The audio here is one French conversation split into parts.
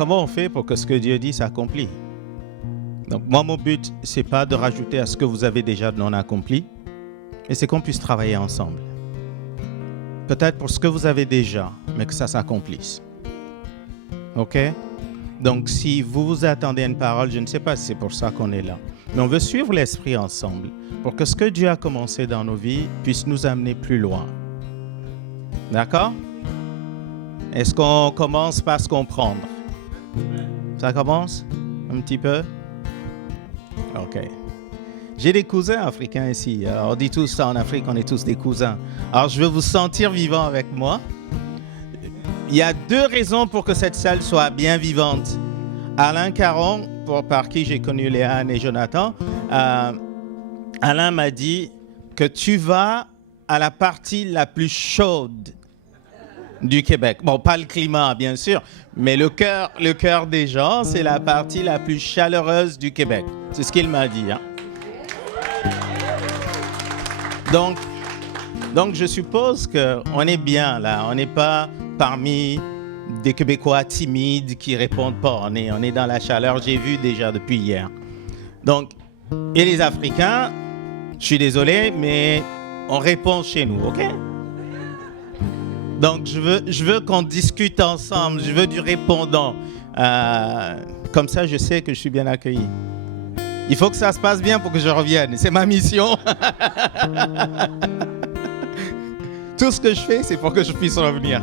comment on fait pour que ce que Dieu dit s'accomplit? Donc moi, mon but, c'est pas de rajouter à ce que vous avez déjà non accompli, mais c'est qu'on puisse travailler ensemble. Peut-être pour ce que vous avez déjà, mais que ça s'accomplisse. OK? Donc si vous vous attendez à une parole, je ne sais pas si c'est pour ça qu'on est là, mais on veut suivre l'Esprit ensemble pour que ce que Dieu a commencé dans nos vies puisse nous amener plus loin. D'accord? Est-ce qu'on commence par se comprendre? Ça commence un petit peu? OK. J'ai des cousins africains ici. Alors, on dit tous ça en Afrique, on est tous des cousins. Alors, je veux vous sentir vivants avec moi. Il y a 2 raisons pour que cette salle soit bien vivante. Alain Caron, par qui j'ai connu Léane et Jonathan, Alain m'a dit que tu vas à la partie la plus chaude du Québec. Bon, pas le climat, bien sûr, mais le cœur des gens, c'est la partie la plus chaleureuse du Québec. C'est ce qu'il m'a dit. Hein? Donc, je suppose qu'on est bien là. On n'est pas parmi des Québécois timides qui répondent pas. On est dans la chaleur, j'ai vu déjà depuis hier. Donc, et les Africains, je suis désolé, mais on répond chez nous, OK? Donc, je veux qu'on discute ensemble. Je veux du répondant. Comme ça, je sais que je suis bien accueilli. Il faut que ça se passe bien pour que je revienne. C'est ma mission. Tout ce que je fais, c'est pour que je puisse revenir.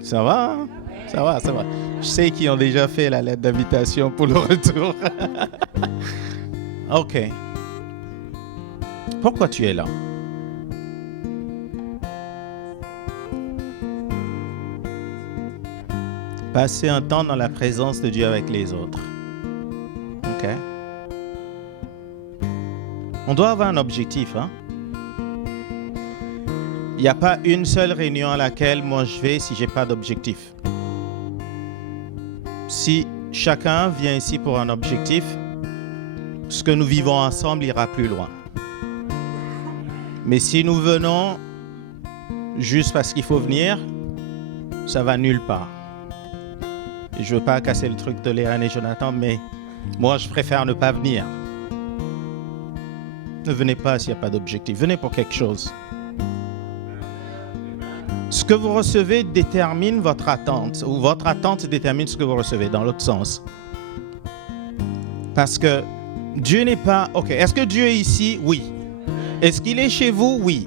Ça va, hein? Ça va. Je sais qu'ils ont déjà fait la lettre d'invitation pour le retour. OK. Pourquoi tu es là? Passer un temps dans la présence de Dieu avec les autres. OK. On doit avoir un objectif, hein? Il n'y a pas une seule réunion à laquelle moi je vais si je n'ai pas d'objectif. Si chacun vient ici pour un objectif, ce que nous vivons ensemble ira plus loin. Mais si nous venons juste parce qu'il faut venir, ça va nulle part. Et je ne veux pas casser le truc de Léane et Jonathan, mais moi je préfère ne pas venir. Ne venez pas s'il n'y a pas d'objectif. Venez pour quelque chose. Ce que vous recevez détermine votre attente, ou votre attente détermine ce que vous recevez, dans l'autre sens. Parce que Dieu n'est pas... OK, est-ce que Dieu est ici? Oui. Est-ce qu'il est chez vous? Oui.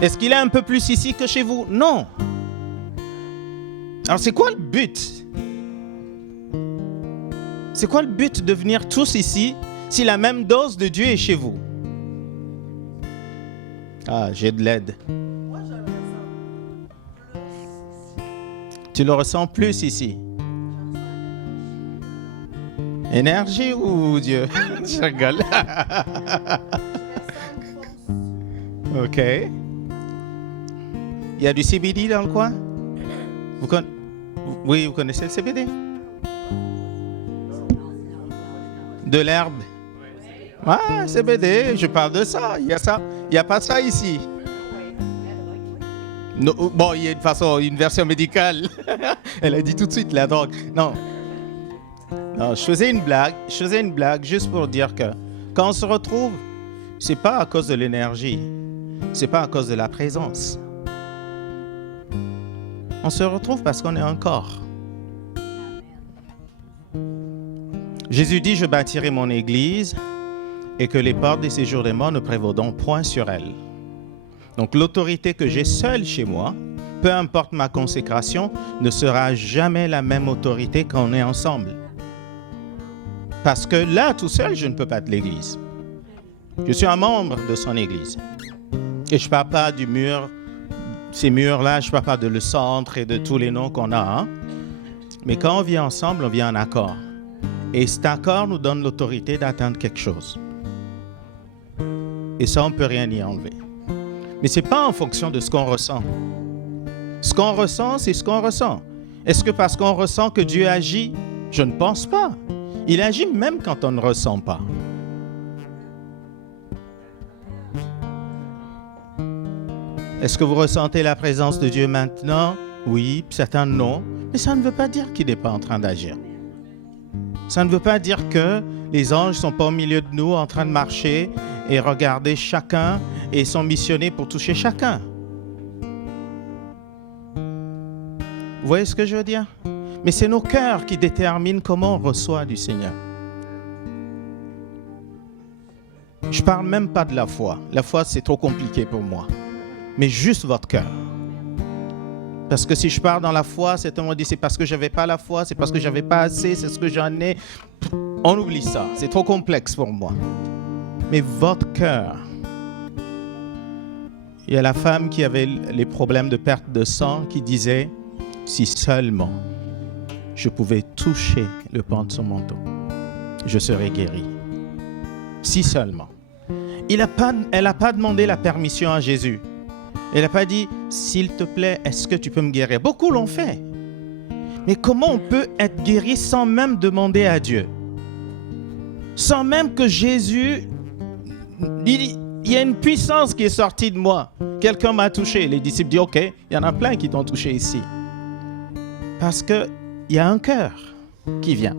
Est-ce qu'il est un peu plus ici que chez vous? Non. Alors c'est quoi le but? C'est quoi le but de venir tous ici si la même dose de Dieu est chez vous? Ah, j'ai de l'aide. Tu le ressens plus ici. Énergie ou Dieu? Je rigole. OK. Il y a du CBD dans le coin? Oui, vous connaissez le CBD? De l'herbe? Ah, CBD, je parle de ça. Il y a ça. Il n'y a pas ça ici. Non, bon, il y a une version médicale. Elle a dit tout de suite la drogue. Non, je faisais une blague juste pour dire que quand on se retrouve, c'est pas à cause de l'énergie, c'est pas à cause de la présence. On se retrouve parce qu'on est un corps. Jésus dit, je bâtirai mon église et que les portes des séjours des morts ne prévaudront point sur elle. Donc l'autorité que j'ai seule chez moi, peu importe ma consécration, ne sera jamais la même autorité quand on est ensemble. Parce que là, tout seul, je ne peux pas être l'église. Je suis un membre de son église. Et je ne parle pas du mur, ces murs-là, je ne parle pas de le centre et de tous les noms qu'on a. Hein? Mais quand on vient ensemble, on vient en accord. Et cet accord nous donne l'autorité d'atteindre quelque chose. Et ça, on ne peut rien y enlever. Mais ce n'est pas en fonction de ce qu'on ressent. Ce qu'on ressent, c'est ce qu'on ressent. Est-ce que parce qu'on ressent que Dieu agit? Je ne pense pas. Il agit même quand on ne ressent pas. Est-ce que vous ressentez la présence de Dieu maintenant? Oui, certains non. Mais ça ne veut pas dire qu'il n'est pas en train d'agir. Ça ne veut pas dire que les anges ne sont pas au milieu de nous en train de marcher et regarder chacun et sont missionnés pour toucher chacun. Vous voyez ce que je veux dire? Mais c'est nos cœurs qui déterminent comment on reçoit du Seigneur. Je ne parle même pas de la foi. La foi, c'est trop compliqué pour moi. Mais juste votre cœur. Parce que si je pars dans la foi, certains vont dire c'est parce que je n'avais pas la foi, c'est parce que je n'avais pas assez, c'est ce que j'en ai. On oublie ça. C'est trop complexe pour moi. Mais votre cœur. Il y a la femme qui avait les problèmes de perte de sang qui disait si seulement je pouvais toucher le pan de son manteau, je serais guéri. Si seulement. Elle n'a pas demandé la permission à Jésus. Elle n'a pas dit, s'il te plaît, est-ce que tu peux me guérir? Beaucoup l'ont fait. Mais comment on peut être guéri sans même demander à Dieu? Sans même que Jésus... Il y a une puissance qui est sortie de moi. Quelqu'un m'a touché. Les disciples disent, OK, il y en a plein qui t'ont touché ici. Parce qu'il y a un cœur qui vient.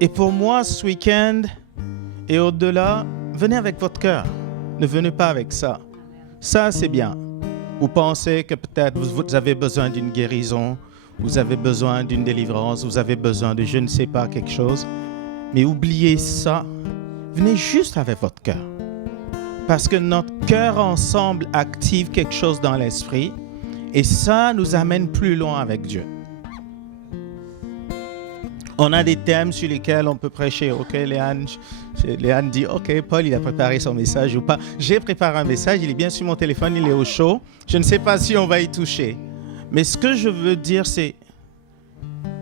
Et pour moi, ce week-end et au-delà, venez avec votre cœur. Ne venez pas avec ça. Ça, c'est bien. Vous pensez que peut-être vous avez besoin d'une guérison, vous avez besoin d'une délivrance, vous avez besoin de je ne sais pas quelque chose. Mais oubliez ça. Venez juste avec votre cœur. Parce que notre cœur ensemble active quelque chose dans l'esprit et ça nous amène plus loin avec Dieu. On a des thèmes sur lesquels on peut prêcher. OK, Léane dit, OK, Paul, il a préparé son message ou pas. J'ai préparé un message, il est bien sur mon téléphone, il est au chaud. Je ne sais pas si on va y toucher. Mais ce que je veux dire, c'est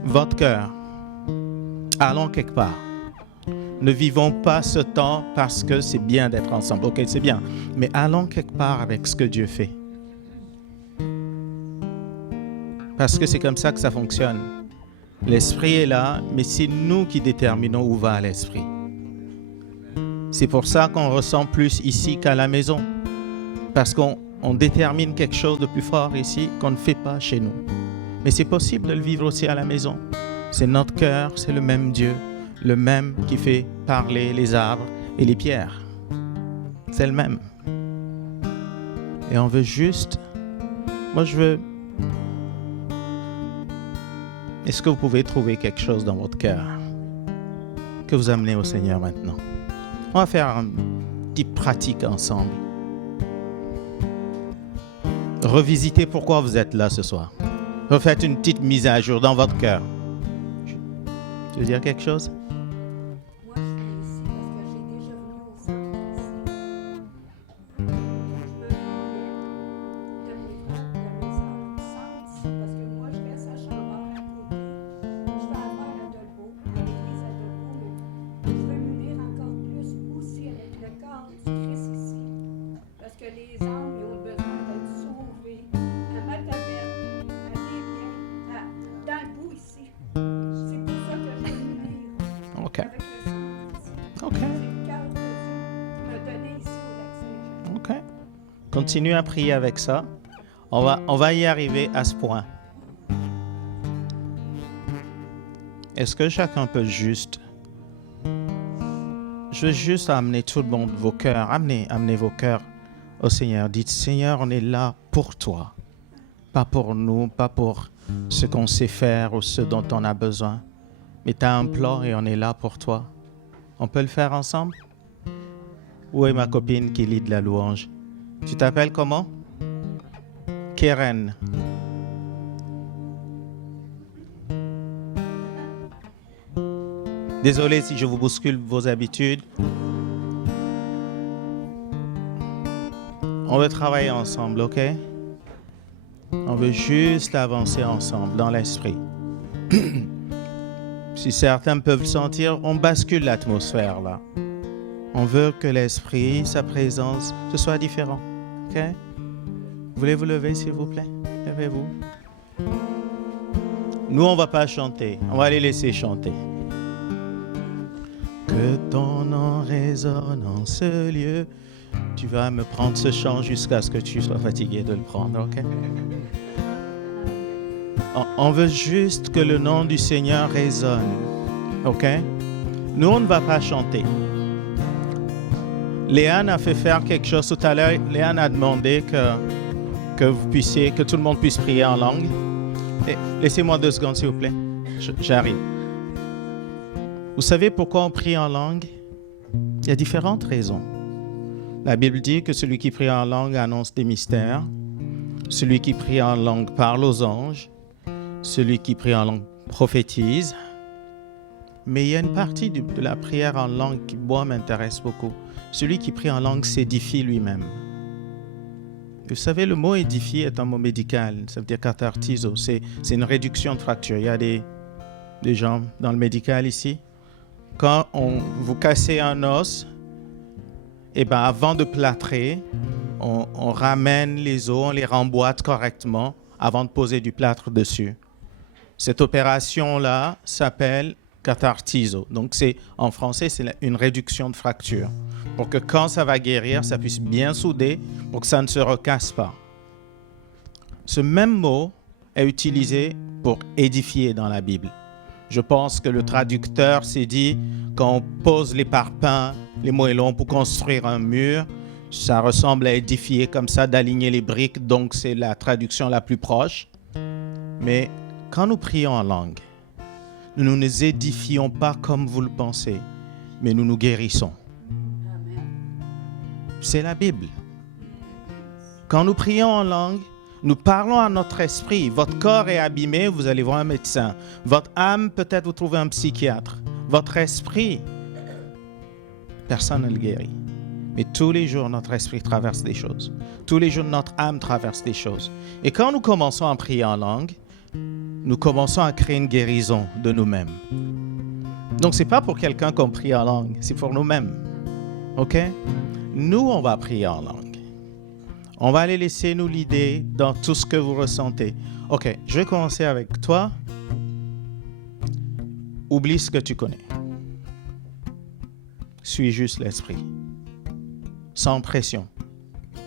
votre cœur. Allons quelque part. Ne vivons pas ce temps parce que c'est bien d'être ensemble. OK, c'est bien. Mais allons quelque part avec ce que Dieu fait. Parce que c'est comme ça que ça fonctionne. L'esprit est là, mais c'est nous qui déterminons où va l'esprit. C'est pour ça qu'on ressent plus ici qu'à la maison. Parce qu'on détermine quelque chose de plus fort ici qu'on ne fait pas chez nous. Mais c'est possible de le vivre aussi à la maison. C'est notre cœur, c'est le même Dieu, le même qui fait parler les arbres et les pierres. C'est le même. Et on veut juste... Moi, je veux... Est-ce que vous pouvez trouver quelque chose dans votre cœur que vous amenez au Seigneur maintenant? On va faire une petite pratique ensemble. Revisitez pourquoi vous êtes là ce soir. Refaites une petite mise à jour dans votre cœur. Tu veux dire quelque chose? Moi, je suis ici parce que j'ai déjà venu au centre ici. Je me demandais de mes frères, de mes centres ici, parce que moi, je reste à Chambord à côté. Je vais avoir à Dolbeau, à l'église à Dolbeau, mais je veux m'unir encore plus aussi avec le corps du Christ ici. Parce que les âmes ils ont besoin d'être sauvées à Matapelle, à Desbiens, dans le bout ici. C'est pour ça que je veux m'unir. OK. Avec le centre ici. OK. C'est le cœur de Dieu qui m'a donné ici au Lac-Saint-Jean. OK. Continuez à prier avec ça. On va y arriver à ce point. Est-ce que chacun peut juste... Je veux juste amener tout le monde, vos cœurs. Amenez vos cœurs au Seigneur. Dites, Seigneur, on est là pour toi. Pas pour nous, pas pour ce qu'on sait faire ou ce dont on a besoin. Mais tu as un plan et on est là pour toi. On peut le faire ensemble? Où est ma copine qui lit de la louange? Tu t'appelles comment? Keren. Désolé si je vous bouscule vos habitudes. On veut travailler ensemble, OK? On veut juste avancer ensemble dans l'esprit. Si certains peuvent le sentir, on bascule l'atmosphère là. On veut que l'esprit, sa présence, ce soit différent. OK? Voulez-vous lever, s'il vous plaît? Levez-vous. Nous, on ne va pas chanter. On va les laisser chanter. Que ton nom résonne en ce lieu. Tu vas me prendre ce chant jusqu'à ce que tu sois fatigué de le prendre, OK? On veut juste que le nom du Seigneur résonne. OK? Nous, on ne va pas chanter. Léane a fait faire quelque chose tout à l'heure. Léane a demandé que tout le monde puisse prier en langue. Et laissez-moi 2 secondes, s'il vous plaît. J'arrive. Vous savez pourquoi on prie en langue? Il y a différentes raisons. La Bible dit que celui qui prie en langue annonce des mystères. Celui qui prie en langue parle aux anges. Celui qui prie en langue prophétise. Mais il y a une partie de la prière en langue qui, moi, m'intéresse beaucoup. Celui qui prie en langue s'édifie lui-même. Vous savez, le mot édifier est un mot médical. Ça veut dire cathartizo. C'est une réduction de fracture. Il y a des gens dans le médical ici. Quand vous cassez un os, et ben avant de plâtrer, on ramène les os, on les remboîte correctement avant de poser du plâtre dessus. Cette opération-là s'appelle cathartizo. Donc, en français, c'est une réduction de fracture. Pour que quand ça va guérir, ça puisse bien souder pour que ça ne se recasse pas. Ce même mot est utilisé pour édifier dans la Bible. Je pense que le traducteur s'est dit, quand on pose les parpaings, les moellons pour construire un mur, ça ressemble à édifier comme ça, d'aligner les briques, donc c'est la traduction la plus proche. Mais quand nous prions en langue, nous ne nous édifions pas comme vous le pensez, mais nous nous guérissons. C'est la Bible. Quand nous prions en langue, nous parlons à notre esprit. Votre corps est abîmé, vous allez voir un médecin. Votre âme, peut-être vous trouvez un psychiatre. Votre esprit, personne ne le guérit. Mais tous les jours, notre esprit traverse des choses. Tous les jours, notre âme traverse des choses. Et quand nous commençons à prier en langue, nous commençons à créer une guérison de nous-mêmes. Donc, ce n'est pas pour quelqu'un qu'on prie en langue, c'est pour nous-mêmes. OK? Nous, on va prier en langue. On va aller laisser nous l'idée dans tout ce que vous ressentez. OK, je vais commencer avec toi. Oublie ce que tu connais. Suis juste l'esprit. Sans pression.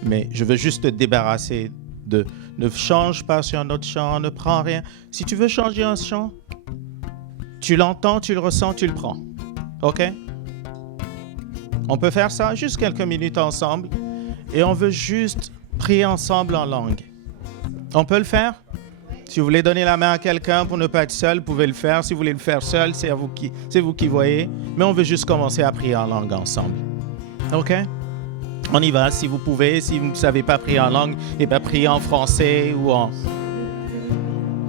Mais je veux juste te débarrasser de... Ne change pas sur un autre chant, ne prends rien. Si tu veux changer un chant, tu l'entends, tu le ressens, tu le prends. OK? On peut faire ça juste quelques minutes ensemble et on veut juste prier ensemble en langue. On peut le faire? Si vous voulez donner la main à quelqu'un pour ne pas être seul, vous pouvez le faire. Si vous voulez le faire seul, c'est vous qui voyez. Mais on veut juste commencer à prier en langue ensemble. OK? On y va, si vous pouvez. Si vous ne savez pas prier en langue, eh bien priez en français ou en...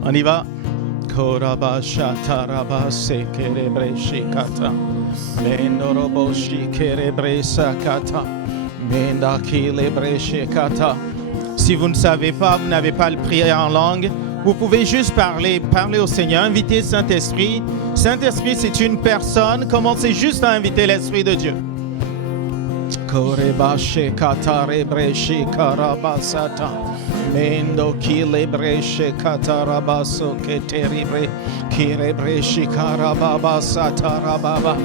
On y va? Si vous ne savez pas, vous n'avez pas le prier en langue, vous pouvez juste parler au Seigneur, inviter Saint-Esprit. Saint-Esprit, c'est une personne. Commencez juste à inviter l'Esprit de Dieu. Mendo kilebreshe katarabaso keteribre kirebreshi karababa satarababa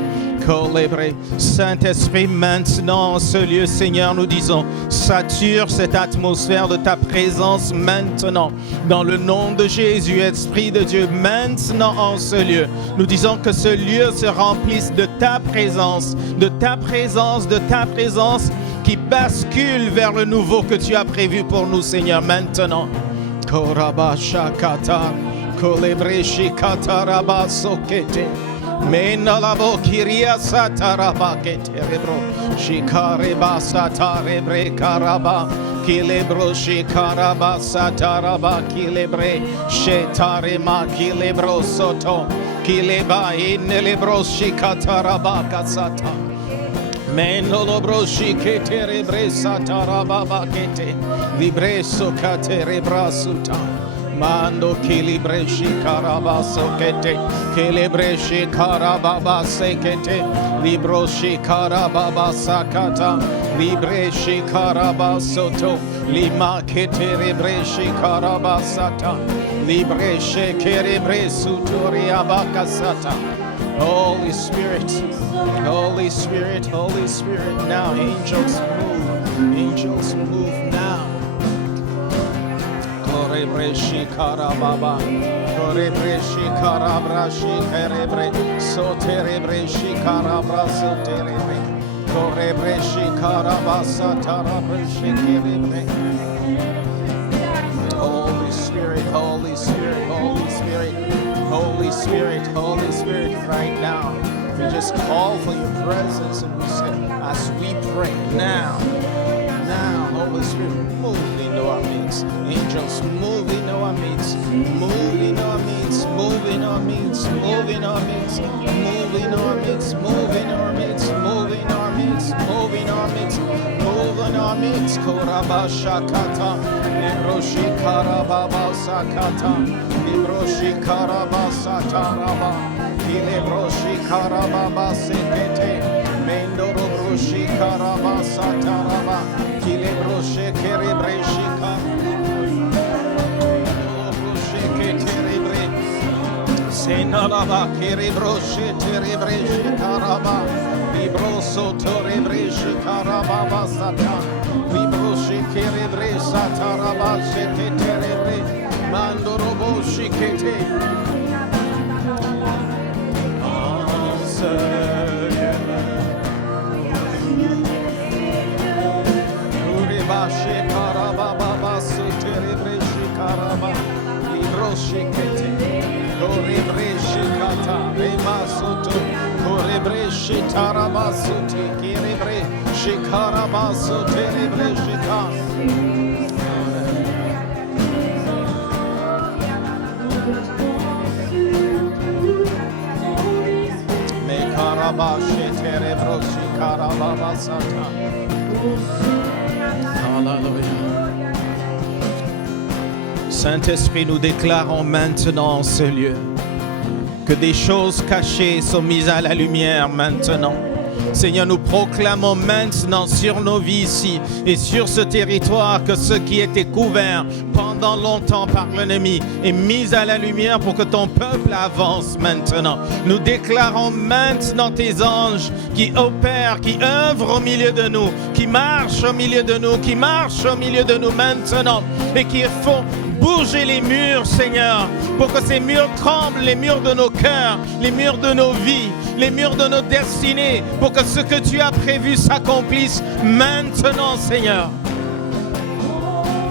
kolebre. Saint-Esprit, maintenant en ce lieu, Seigneur, nous disons, sature cette atmosphère de ta présence maintenant, dans le nom de Jésus, Esprit de Dieu, maintenant en ce lieu. Nous disons que ce lieu se remplisse de ta présence, de ta présence, de ta présence, qui bascule vers le nouveau que tu as prévu pour nous, Seigneur, maintenant. Korabashakata, kolebreshi kataraba sokete, menalabo kiria sataraba keterebro, shikareba satarebre karaba, kilebro shikaraba sataraba kilebre, shetarema kilebro soto, kileba inelebro shikataraba kasata. Menolo broshi che te rebresa tarababa che te libreso che te rebrasuta mando che libreshi carabaso che te che libreshi carababa se che te libroshi carababa sakata libreshi carabasoto lima che te rebreshi carabasata libreshe che rebresutori abakasata. Holy Spirit, Holy Spirit, Holy Spirit, now angels move now. Korebreshi karababa. Korebreshi karabrashi kerebre. Soterebreshi karabra soterebre. Korebreshi karabasa tarabreshi kerebre. Holy Spirit, Holy Spirit, Holy Spirit, Holy Spirit, Holy Spirit, right now. We just call for your presence and we say, as we pray now, Holy Spirit, move into our midst. Angels, move into our midst. Move in our midst. Move in our midst. Move in our midst. Move in our midst. Move in our midst. Move in our midst. Move in our midst. Move in our midst. Korabasha kata. Ibroshi karababa sakata. Ibroshi karabasa taraba. Ilebroshi karababa sekete. Mendoro broshi karabasa taraba. Ilebroshi kerebreshi karabroshi kerebre. Senalaba kerebroshi terebreshi karaba. Libroso torebreshi karababa sata. Libroshi kerebre sataraba sheketerebre. Mandorobo shikete. Shekarababa suterebre shekaraba libro shekete korebre shekata rema soto korebre shetaraba sute kerebre shekaraba suterebre sheka mekaraba sheterebro shekarababa sata. Saint-Esprit, nous déclarons maintenant en ce lieu que des choses cachées sont mises à la lumière maintenant. Seigneur, nous proclamons maintenant sur nos vies ici et sur ce territoire que ce qui était couvert pendant longtemps par l'ennemi est mis à la lumière pour que ton peuple avance maintenant. Nous déclarons maintenant tes anges qui opèrent, qui œuvrent au milieu de nous, qui marchent au milieu de nous, qui marchent au milieu de nous maintenant et qui font bouger les murs, Seigneur, pour que ces murs tremblent, les murs de nos cœurs, les murs de nos vies, les murs de nos destinées, pour que ce que tu as prévu s'accomplisse maintenant, Seigneur.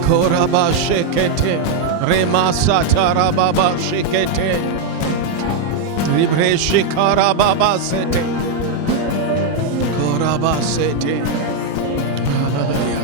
Koraba shekete, remasa tarababa shekete, libre shikarababa sete, koraba sete. Hallelujah.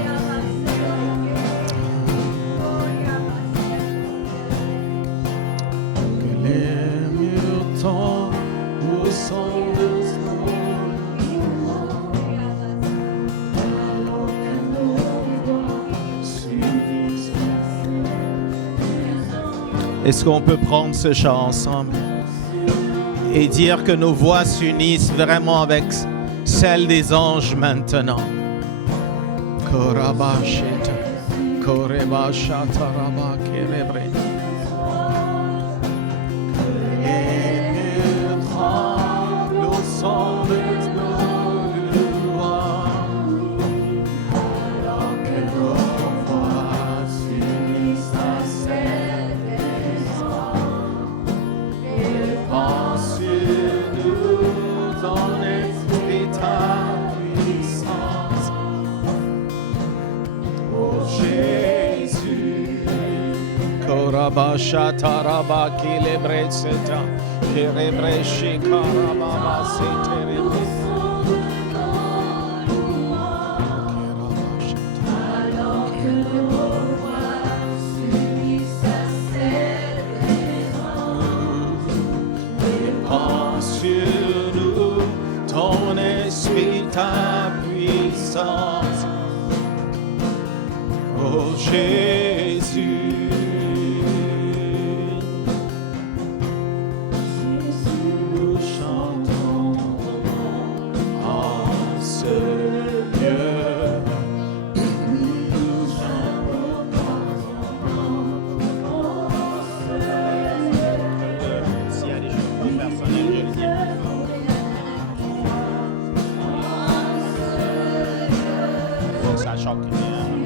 Est-ce qu'on peut prendre ce chant ensemble et dire que nos voix s'unissent vraiment avec celles des anges maintenant? Korabashita, korebashataraba kerebre. Shataraba kilebre seta kerebre shikaraba seterebre sur nous ton esprit, ta puissance, oh Jésus.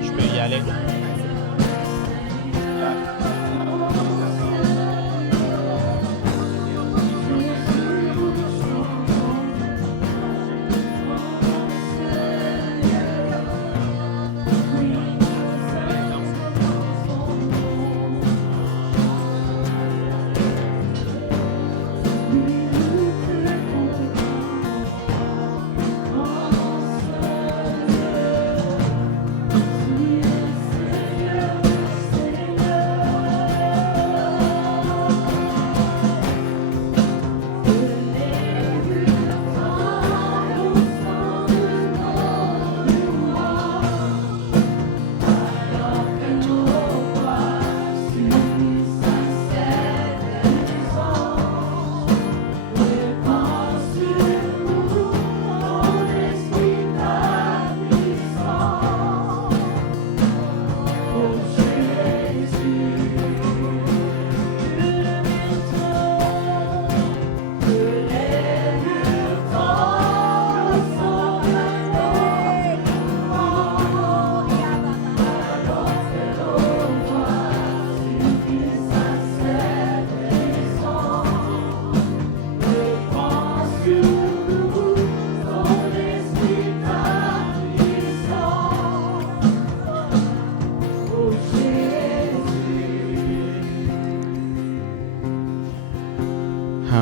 Je peux y aller.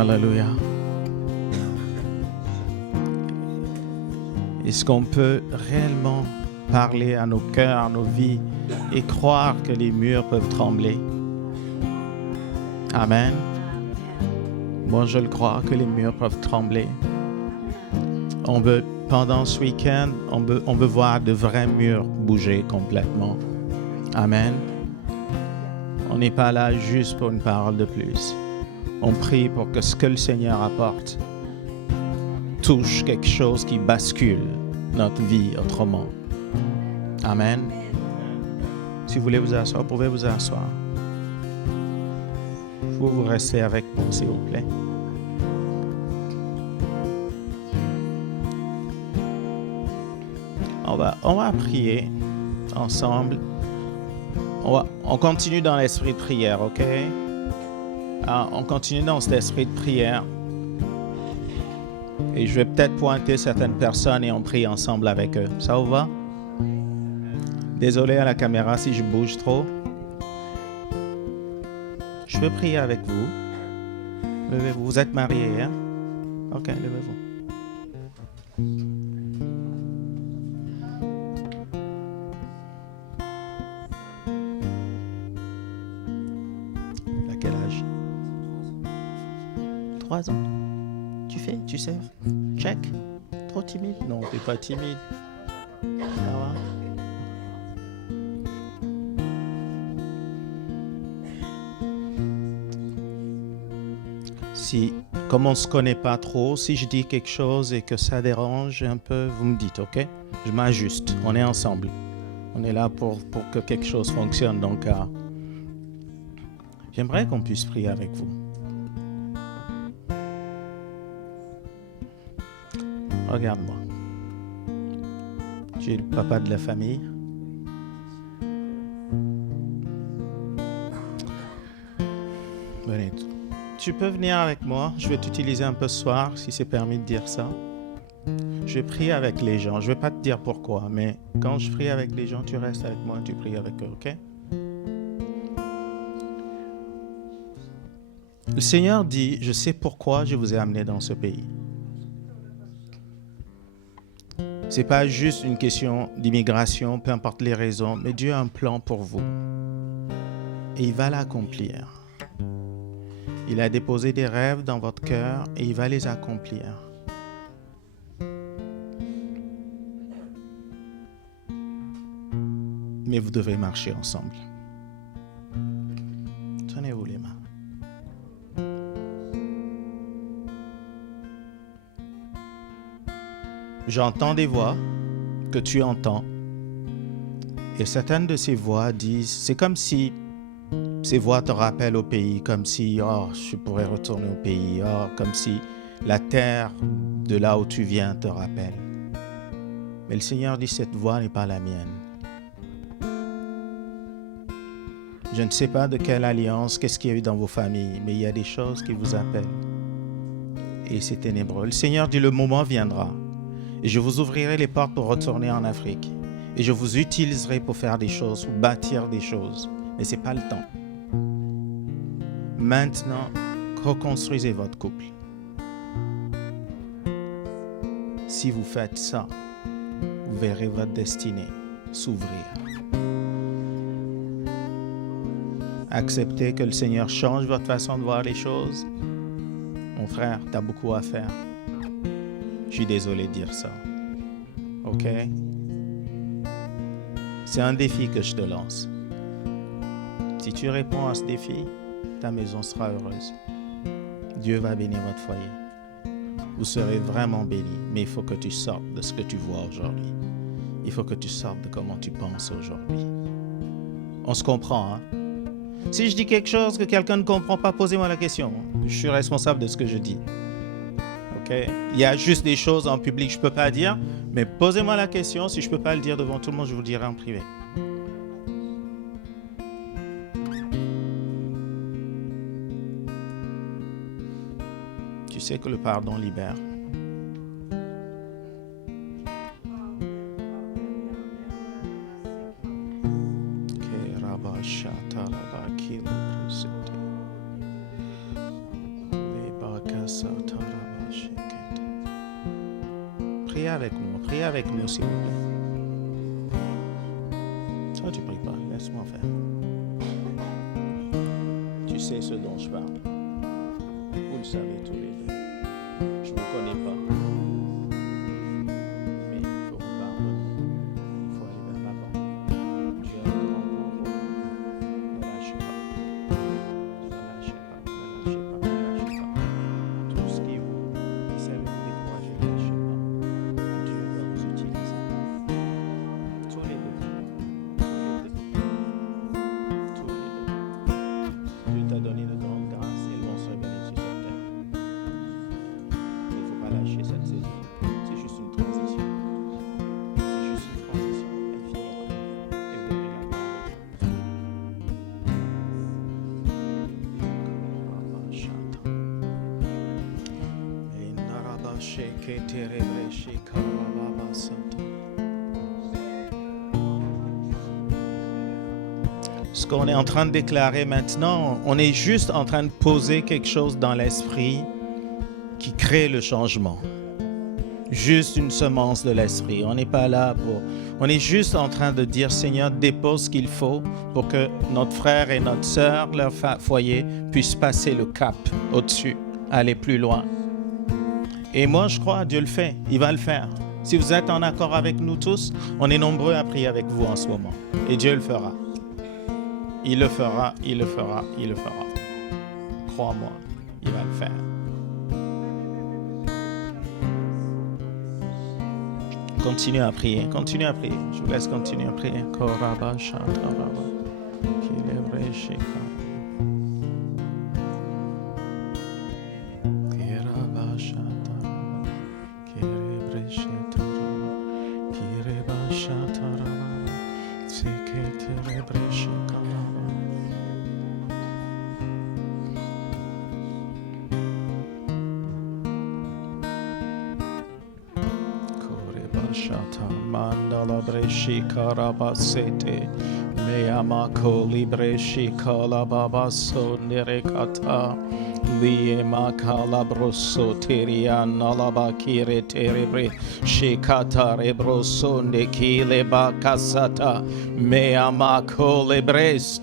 Alléluia. Est-ce qu'on peut réellement parler à nos cœurs, à nos vies et croire que les murs peuvent trembler? Amen. Moi, je le crois que les murs peuvent trembler. Pendant ce week-end, on veut voir de vrais murs bouger complètement. Amen. On n'est pas là juste pour une parole de plus. On prie pour que ce que le Seigneur apporte touche quelque chose qui bascule notre vie autrement. Amen. Si vous voulez vous asseoir, vous pouvez vous asseoir. Vous restez avec moi, s'il vous plaît. On va prier ensemble. On continue dans l'esprit de prière, OK? On continue dans cet esprit de prière. Et je vais peut-être pointer certaines personnes et on prie ensemble avec eux. Ça vous va? Désolé à la caméra si je bouge trop. Je veux prier avec vous. Levez-vous. Vous êtes mariés, hein? OK, levez-vous. À quel âge? 3 ans. Tu sais? Check. Trop timide? Non, t'es pas timide. Ça va? Comme on ne se connaît pas trop, si je dis quelque chose et que ça dérange un peu, vous me dites, OK? Je m'ajuste. On est ensemble. On est là pour que quelque chose fonctionne. Donc, j'aimerais qu'on puisse prier avec vous. Regarde-moi. Tu es le papa de la famille. Venez. Tu peux venir avec moi. Je vais t'utiliser un peu ce soir, si c'est permis de dire ça. Je vais prier avec les gens. Je ne vais pas te dire pourquoi, mais quand je prie avec les gens, tu restes avec moi, tu pries avec eux, OK? Le Seigneur dit, je sais pourquoi je vous ai amené dans ce pays. Ce n'est pas juste une question d'immigration, peu importe les raisons, mais Dieu a un plan pour vous. Et il va l'accomplir. Il a déposé des rêves dans votre cœur et il va les accomplir. Mais vous devez marcher ensemble. Tenez-vous les mains. J'entends des voix que tu entends. Et certaines de ces voix disent, c'est comme si ces voix te rappellent au pays, comme si, je pourrais retourner au pays, comme si la terre de là où tu viens te rappelle. Mais le Seigneur dit, cette voix n'est pas la mienne. Je ne sais pas de quelle alliance, qu'est-ce qu'il y a eu dans vos familles, mais il y a des choses qui vous appellent. Et c'est ténébreux. Le Seigneur dit, le moment viendra. Et je vous ouvrirai les portes pour retourner en Afrique. Et je vous utiliserai pour faire des choses, pour bâtir des choses. Mais ce n'est pas le temps. Maintenant, reconstruisez votre couple. Si vous faites ça, vous verrez votre destinée s'ouvrir. Acceptez que le Seigneur change votre façon de voir les choses. Mon frère, tu as beaucoup à faire. Je suis désolé de dire ça. OK? C'est un défi que je te lance. Si tu réponds à ce défi, ta maison sera heureuse. Dieu va bénir votre foyer. Vous serez vraiment bénis, mais il faut que tu sortes de ce que tu vois aujourd'hui. Il faut que tu sortes de comment tu penses aujourd'hui. On se comprend, hein? Si je dis quelque chose que quelqu'un ne comprend pas, posez-moi la question. Je suis responsable de ce que je dis. OK? Il y a juste des choses en public que je ne peux pas dire, mais posez-moi la question. Si je ne peux pas le dire devant tout le monde, je vous le dirai en privé. Tu sais que le pardon libère. priez avec moi. Priez avec nous, s'il vous plaît. Toi, tu ne pries pas. Laisse-moi faire. Tu sais ce dont je parle. Vous le savez tous les deux. Je ne vous connais pas. Mais il faut vous pardonner. Il faut aller vers l'avant. Dieu a un grand plan pour vous. Ne lâchez pas. Ne lâchez pas. Ne lâchez pas. Ne lâchez pas. Tout ce qui essaie de vous décourager, ne lâchez pas. Dieu va vous utiliser. Tous les deux. Tous les deux. Dieu t'a donné de grandes grâces et elles vont se révéler sur cette terre. Il ne faut pas lâcher cette saison. C'est juste une transition. C'est juste une transition. Elle finira. Et vous verrez la gloire de Dieu. Ce qu'on est en train de déclarer maintenant, on est juste en train de poser quelque chose dans l'esprit qui crée le changement. Juste une semence de l'esprit. On n'est pas là pour... On est juste en train de dire, Seigneur, dépose ce qu'il faut pour que notre frère et notre sœur, leur foyer, puissent passer le cap au-dessus, aller plus loin. Et moi, je crois, Dieu le fait. Il va le faire. Si vous êtes en accord avec nous tous, on est nombreux à prier avec vous en ce moment. Et Dieu le fera. Il le fera, il le fera, il le fera. Crois-moi, il va le faire. Continuez à prier, continuez à prier. Je vous laisse continuer à prier. Koraba shataraba, kilebre shika. Kiraba shataraba, kilebre shataraba, kireba shataraba, siketerebre shika. Shata mandala breshi karabasete meyamako libreshi kalababaso nerekata liema kalabroso terian alabakire terebre shikata rebroso nekile bakasata meyamako lebrest.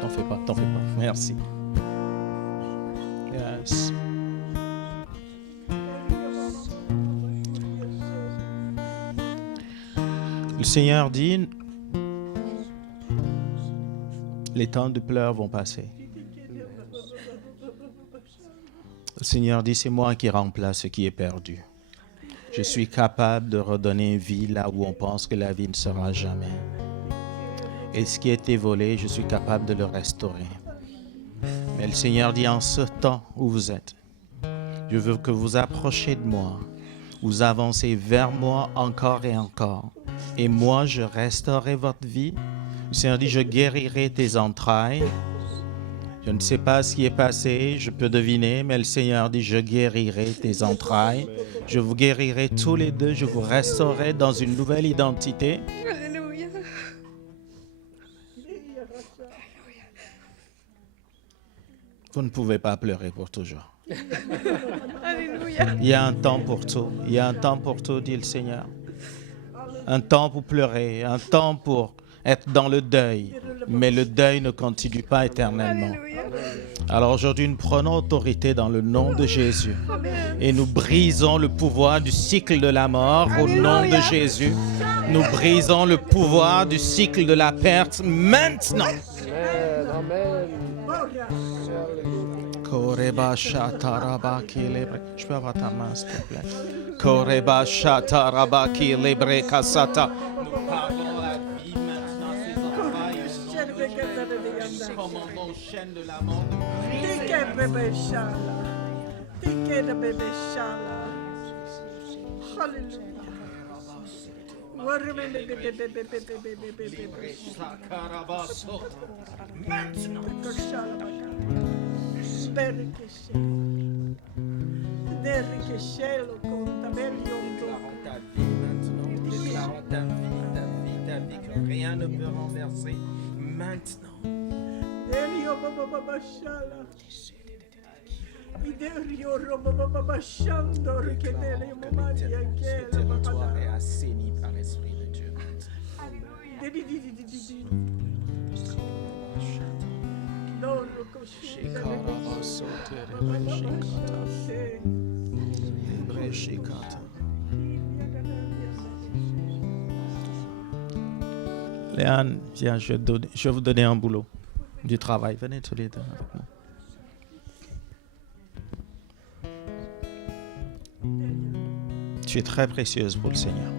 T'en fais pas. Merci. Yes. Le Seigneur dit, les temps de pleurs vont passer. Le Seigneur dit, c'est moi qui remplace ce qui est perdu. Je suis capable de redonner vie là où on pense que la vie ne sera jamais. Et ce qui a été volé, je suis capable de le restaurer. Mais le Seigneur dit, en ce temps où vous êtes, je veux que vous approchiez de moi, vous avancez vers moi encore et encore. Et moi, je restaurerai votre vie. Le Seigneur dit, je guérirai tes entrailles. Je ne sais pas ce qui est passé, je peux deviner, mais le Seigneur dit, je guérirai tes entrailles. Je vous guérirai tous les deux, je vous restaurerai dans une nouvelle identité. Alléluia. Vous ne pouvez pas pleurer pour toujours. Alléluia. Il y a un temps pour tout. Il y a un temps pour tout, dit le Seigneur. Un temps pour pleurer, un temps pour être dans le deuil. mais le deuil ne continue pas éternellement. Alléluia. Alors aujourd'hui, nous prenons autorité dans le nom de Jésus et nous brisons le pouvoir du cycle de la mort au nom de Jésus. Nous brisons le pouvoir du cycle de la perte maintenant. Koreba shataraba kilebre. Je peux avoir ta main, s'il te plaît. Koreba shataraba kilebre kasata. Nous parlons la vie maintenant, ces entrailles au nom de Jésus. Commandons aux chaînes de la mort de déclarons ta vie, que rien ne peut renverser maintenant. Ce territoire est assaini par l'Esprit de Dieu. Léane, viens, je vais vous donner un boulot, du travail. Venez tous les deux avec moi. Tu es très précieuse pour le Seigneur.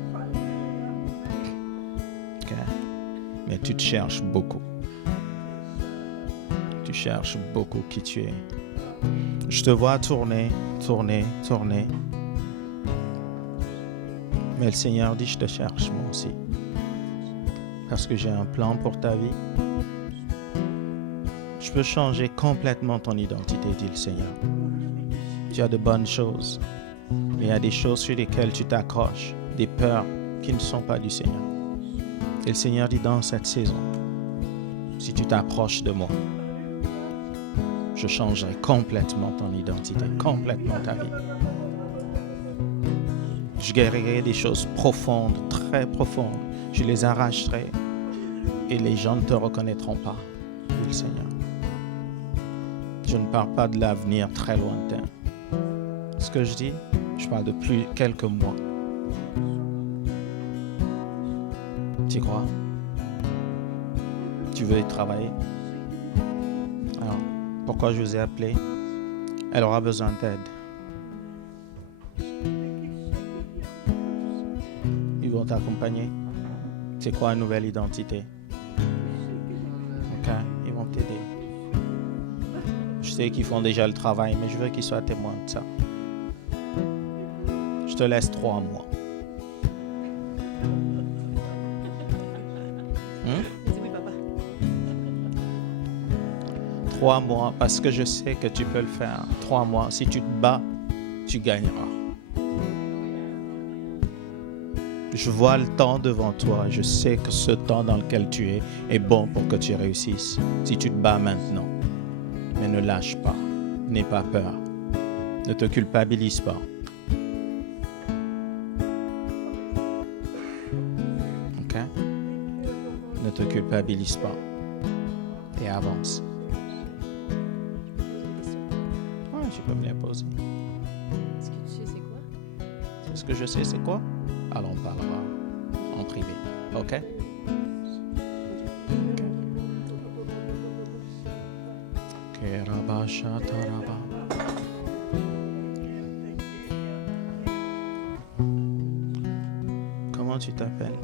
Ok. Mais tu te cherches beaucoup. Tu cherches beaucoup qui tu es. Je te vois tourner. Mais le Seigneur dit, je te cherche moi aussi. Parce que j'ai un plan pour ta vie. Je peux changer complètement ton identité, dit le Seigneur. Tu as de bonnes choses. Mais il y a des choses sur lesquelles tu t'accroches, des peurs qui ne sont pas du Seigneur. Et le Seigneur dit dans cette saison, si tu t'approches de moi, je changerai complètement ton identité, complètement ta vie. Je guérirai des choses profondes, très profondes. Je les arracherai et les gens ne te reconnaîtront pas, dit le Seigneur. Je ne parle pas de l'avenir très lointain. Ce que je dis, je parle de plus quelques mois. Tu crois? Tu veux y travailler? Alors, pourquoi je vous ai appelé? Elle aura besoin d'aide. Ils vont t'accompagner. C'est quoi une nouvelle identité? Ok, ils vont t'aider. Je sais qu'ils font déjà le travail, mais je veux qu'ils soient témoins de ça. Je te laisse 3 mois. Oui, papa. 3 mois, parce que je sais que tu peux le faire. 3 mois, si tu te bats, tu gagneras. Je vois le temps devant toi. Je sais que ce temps dans lequel tu es est bon pour que tu réussisses. Si tu te bats maintenant, mais ne lâche pas. N'aie pas peur. Ne te culpabilise pas. Ok? Ne te culpabilise pas. Et avance. Ouais, tu peux me les poser. Ce que tu sais, c'est quoi? Ce que je sais, c'est quoi? Alors, on parlera en privé. OK? Comment tu t'appelles?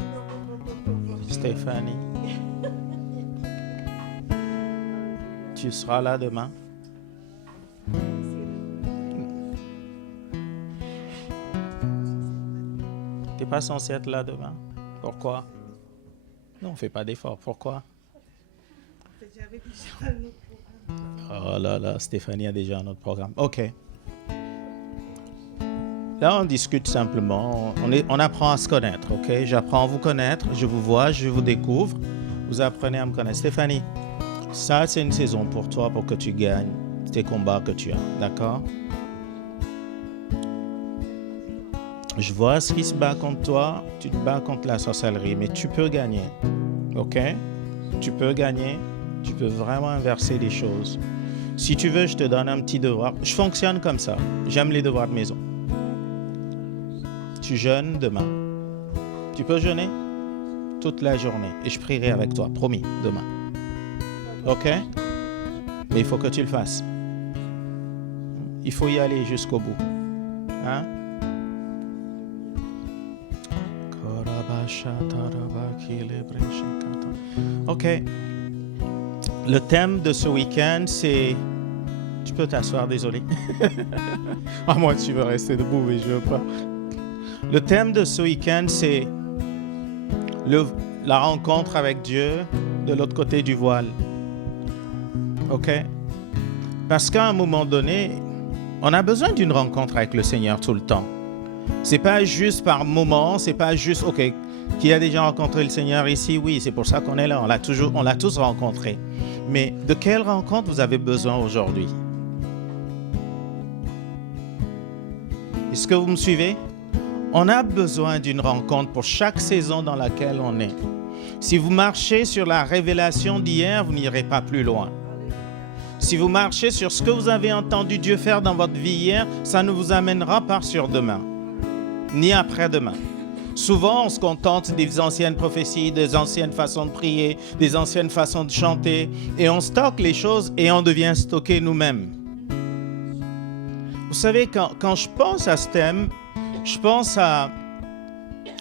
Stéphanie. Tu seras là demain? T'es pas censé être là demain. Pourquoi? Non, on fait pas d'effort. Pourquoi? Oh là là, Stéphanie a déjà un autre programme. OK. Là, on discute simplement. On apprend à se connaître, OK? J'apprends à vous connaître. Je vous vois, je vous découvre. Vous apprenez à me connaître. Stéphanie, ça, c'est une saison pour toi, pour que tu gagnes tes combats que tu as. D'accord? Je vois ce qui se bat contre toi. Tu te bats contre la sorcellerie, mais tu peux gagner. OK? tu peux gagner, tu peux vraiment inverser les choses. Si tu veux, je te donne un petit devoir. Je fonctionne comme ça. J'aime les devoirs de maison. Tu jeûnes demain. Tu peux jeûner toute la journée et je prierai avec toi, promis, demain. OK? Mais il faut que tu le fasses. Il faut y aller jusqu'au bout. Hein? OK. Le thème de ce week-end, c'est... Tu peux t'asseoir, désolé. À moins que tu veux rester debout, mais je veux pas. Le thème de ce week-end, c'est la rencontre avec Dieu de l'autre côté du voile. OK? Parce qu'à un moment donné, on a besoin d'une rencontre avec le Seigneur tout le temps. C'est pas juste par moment, c'est pas juste, OK, qui a déjà rencontré le Seigneur ici? Oui, c'est pour ça qu'on est là, on l'a tous rencontré. Mais de quelle rencontre vous avez besoin aujourd'hui? Est-ce que vous me suivez? On a besoin d'une rencontre pour chaque saison dans laquelle on est. Si vous marchez sur la révélation d'hier, vous n'irez pas plus loin. Si vous marchez sur ce que vous avez entendu Dieu faire dans votre vie hier, ça ne vous amènera pas sur demain, ni après-demain. Souvent, on se contente des anciennes prophéties, des anciennes façons de prier, des anciennes façons de chanter, et on stocke les choses et on devient stocké nous-mêmes. Vous savez, quand je pense à ce thème, je pense à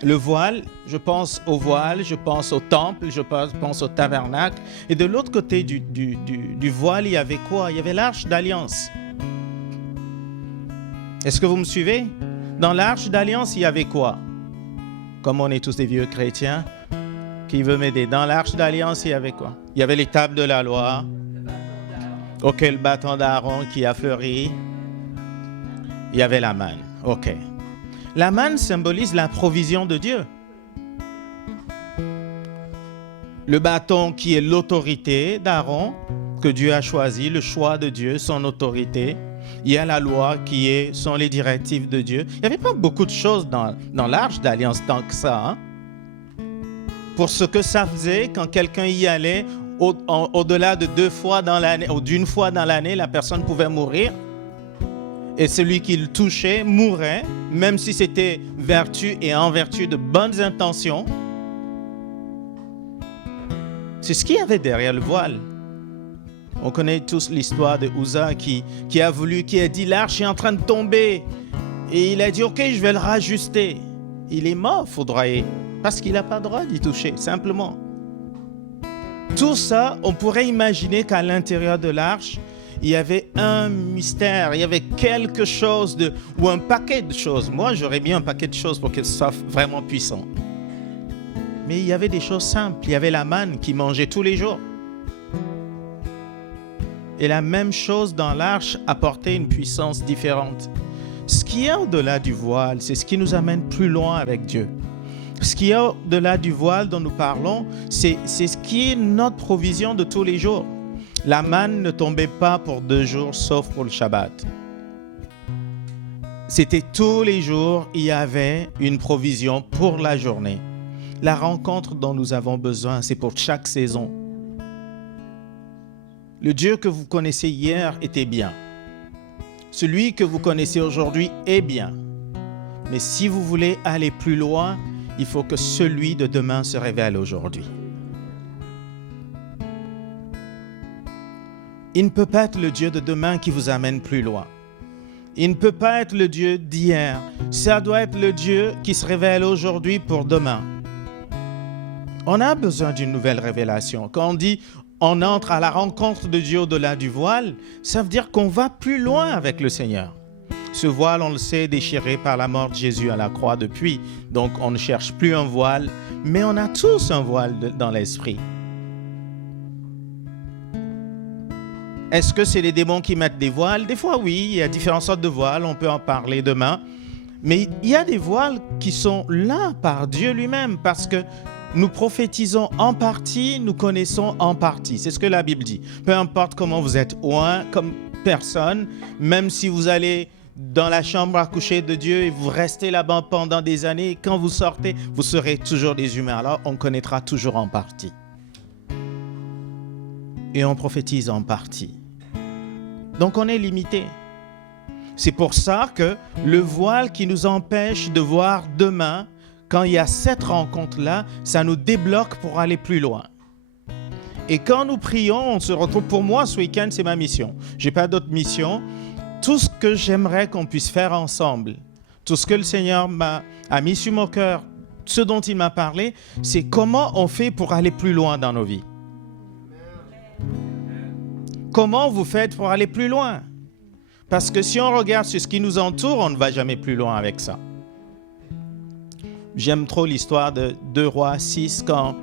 le voile, je pense au voile, je pense au temple, je pense au tabernacle. Et de l'autre côté du voile, il y avait quoi? Il y avait l'arche d'alliance. Est-ce que vous me suivez? Dans l'arche d'alliance, il y avait quoi? Comme on est tous des vieux chrétiens, qui veut m'aider? Dans l'arche d'alliance, il y avait quoi? Il y avait les tables de la loi. OK, le bâton d'Aaron qui a fleuri. Il y avait la manne. OK. La manne symbolise la provision de Dieu. Le bâton qui est l'autorité d'Aaron, que Dieu a choisi, le choix de Dieu, son autorité. Il y a la loi qui sont les directives de Dieu. Il n'y avait pas beaucoup de choses dans l'arche d'alliance tant que ça. Hein? Pour ce que ça faisait quand quelqu'un y allait, au-delà de 2 fois dans l'année, ou d'une fois dans l'année, la personne pouvait mourir. Et celui qui le touchait mourait, même si c'était vertu et en vertu de bonnes intentions. C'est ce qu'il y avait derrière le voile. On connaît tous l'histoire de Uza qui a dit l'arche est en train de tomber. Et il a dit OK, je vais le rajuster. Il est mort foudroyé parce qu'il n'a pas le droit d'y toucher, simplement. Tout ça, on pourrait imaginer qu'à l'intérieur de l'arche, il y avait un mystère, il y avait quelque chose ou un paquet de choses. Moi, j'aurais mis un paquet de choses pour que ce soit vraiment puissant. Mais il y avait des choses simples. Il y avait la manne qui mangeait tous les jours. Et la même chose dans l'arche apportait une puissance différente. Ce qui est au-delà du voile, c'est ce qui nous amène plus loin avec Dieu. Ce qui est au-delà du voile dont nous parlons, c'est ce qui est notre provision de tous les jours. La manne ne tombait pas pour 2 jours, sauf pour le Shabbat. C'était tous les jours, il y avait une provision pour la journée. La rencontre dont nous avons besoin, c'est pour chaque saison. Le Dieu que vous connaissez hier était bien. Celui que vous connaissez aujourd'hui est bien. Mais si vous voulez aller plus loin, il faut que celui de demain se révèle aujourd'hui. Il ne peut pas être le Dieu de demain qui vous amène plus loin. Il ne peut pas être le Dieu d'hier. Ça doit être le Dieu qui se révèle aujourd'hui pour demain. On a besoin d'une nouvelle révélation. Quand on dit on entre à la rencontre de Dieu au-delà du voile, ça veut dire qu'on va plus loin avec le Seigneur. Ce voile, on le sait, est déchiré par la mort de Jésus à la croix depuis. Donc on ne cherche plus un voile, mais on a tous un voile dans l'esprit. Est-ce que c'est les démons qui mettent des voiles? Des fois, oui, il y a différentes sortes de voiles, on peut en parler demain. Mais il y a des voiles qui sont là par Dieu lui-même parce que nous prophétisons en partie, nous connaissons en partie. C'est ce que la Bible dit. Peu importe comment vous êtes comme personne, même si vous allez dans la chambre à coucher de Dieu et vous restez là-bas pendant des années, quand vous sortez, vous serez toujours des humains. Alors, on connaîtra toujours en partie. et on prophétise en partie. Donc on est limité. C'est pour ça que le voile qui nous empêche de voir demain, quand il y a cette rencontre-là, ça nous débloque pour aller plus loin. Et quand nous prions, on se retrouve. Pour moi, ce week-end, c'est ma mission. Je n'ai pas d'autre mission. Tout ce que j'aimerais qu'on puisse faire ensemble, tout ce que le Seigneur a mis sur mon cœur, ce dont il m'a parlé, c'est comment on fait pour aller plus loin dans nos vies. Comment vous faites pour aller plus loin? Parce que si on regarde sur ce qui nous entoure, on ne va jamais plus loin avec ça. J'aime trop l'histoire de 2 Rois 6 quand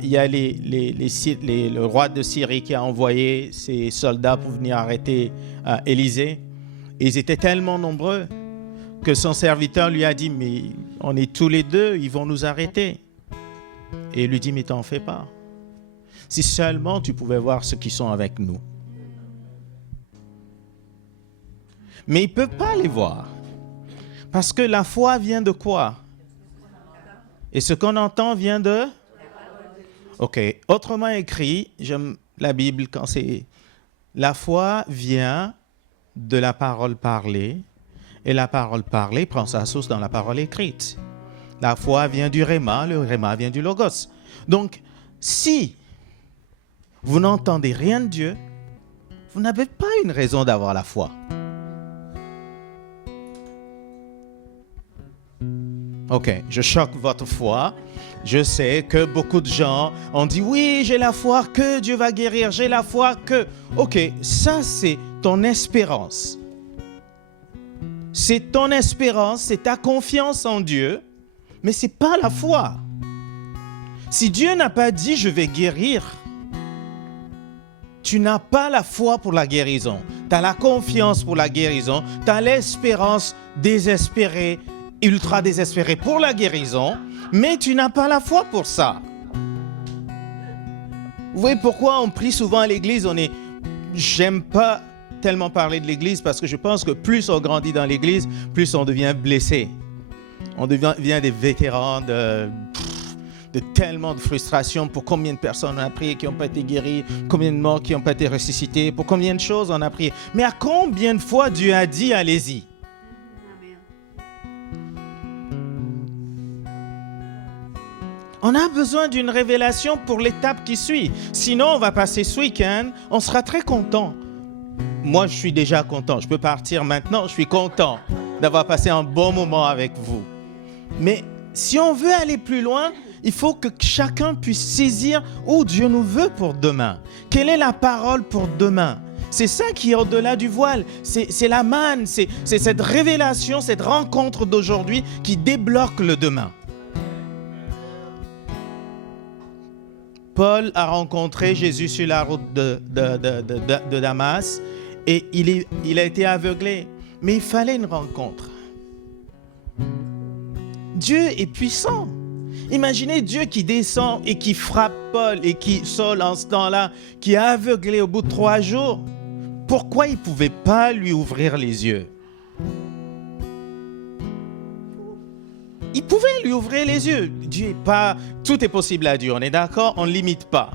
il y a le roi de Syrie qui a envoyé ses soldats pour venir arrêter Élisée. Et ils étaient tellement nombreux que son serviteur lui a dit « Mais on est tous les deux, ils vont nous arrêter. » Et il lui dit « Mais t'en fais pas. Si seulement tu pouvais voir ceux qui sont avec nous. » Mais ils ne peuvent pas les voir. Parce que la foi vient de quoi? Et ce qu'on entend vient de... OK. Autrement écrit, j'aime la Bible quand c'est... La foi vient de la parole parlée. Et la parole parlée prend sa source dans la parole écrite. La foi vient du Réma, le Réma vient du Logos. Donc, si vous n'entendez rien de Dieu, vous n'avez pas une raison d'avoir la foi. OK, je choque votre foi. Je sais que beaucoup de gens ont dit « Oui, j'ai la foi que Dieu va guérir, j'ai la foi que... » OK, ça c'est ton espérance. C'est ton espérance, c'est ta confiance en Dieu, mais ce n'est pas la foi. Si Dieu n'a pas dit « Je vais guérir », tu n'as pas la foi pour la guérison. Tu as la confiance pour la guérison, tu as l'espérance désespérée, ultra désespérée pour la guérison, mais tu n'as pas la foi pour ça. Vous voyez pourquoi on prie souvent à l'église? J'aime pas tellement parler de l'église parce que je pense que plus on grandit dans l'église, plus on devient blessé. On devient des vétérans de tellement de frustration pour combien de personnes on a prié qui n'ont pas été guéries, combien de morts qui n'ont pas été ressuscités, pour combien de choses on a prié. Mais à combien de fois Dieu a dit allez-y? On a besoin d'une révélation pour l'étape qui suit. Sinon, on va passer ce week-end, on sera très content. Moi, je suis déjà content. Je peux partir maintenant, je suis content d'avoir passé un bon moment avec vous. Mais si on veut aller plus loin, il faut que chacun puisse saisir où Dieu nous veut pour demain. Quelle est la parole pour demain? C'est ça qui est au-delà du voile. C'est la manne, c'est cette révélation, cette rencontre d'aujourd'hui qui débloque le demain. Paul a rencontré Jésus sur la route de Damas et il a été aveuglé. Mais il fallait une rencontre. Dieu est puissant. Imaginez Dieu qui descend et qui frappe Paul et qui Saul en ce temps-là, qui est aveuglé au bout de 3 jours. Pourquoi il ne pouvait pas lui ouvrir les yeux? Il pouvait lui ouvrir les yeux. Dieu est pas... Tout est possible à Dieu, on est d'accord? On ne limite pas.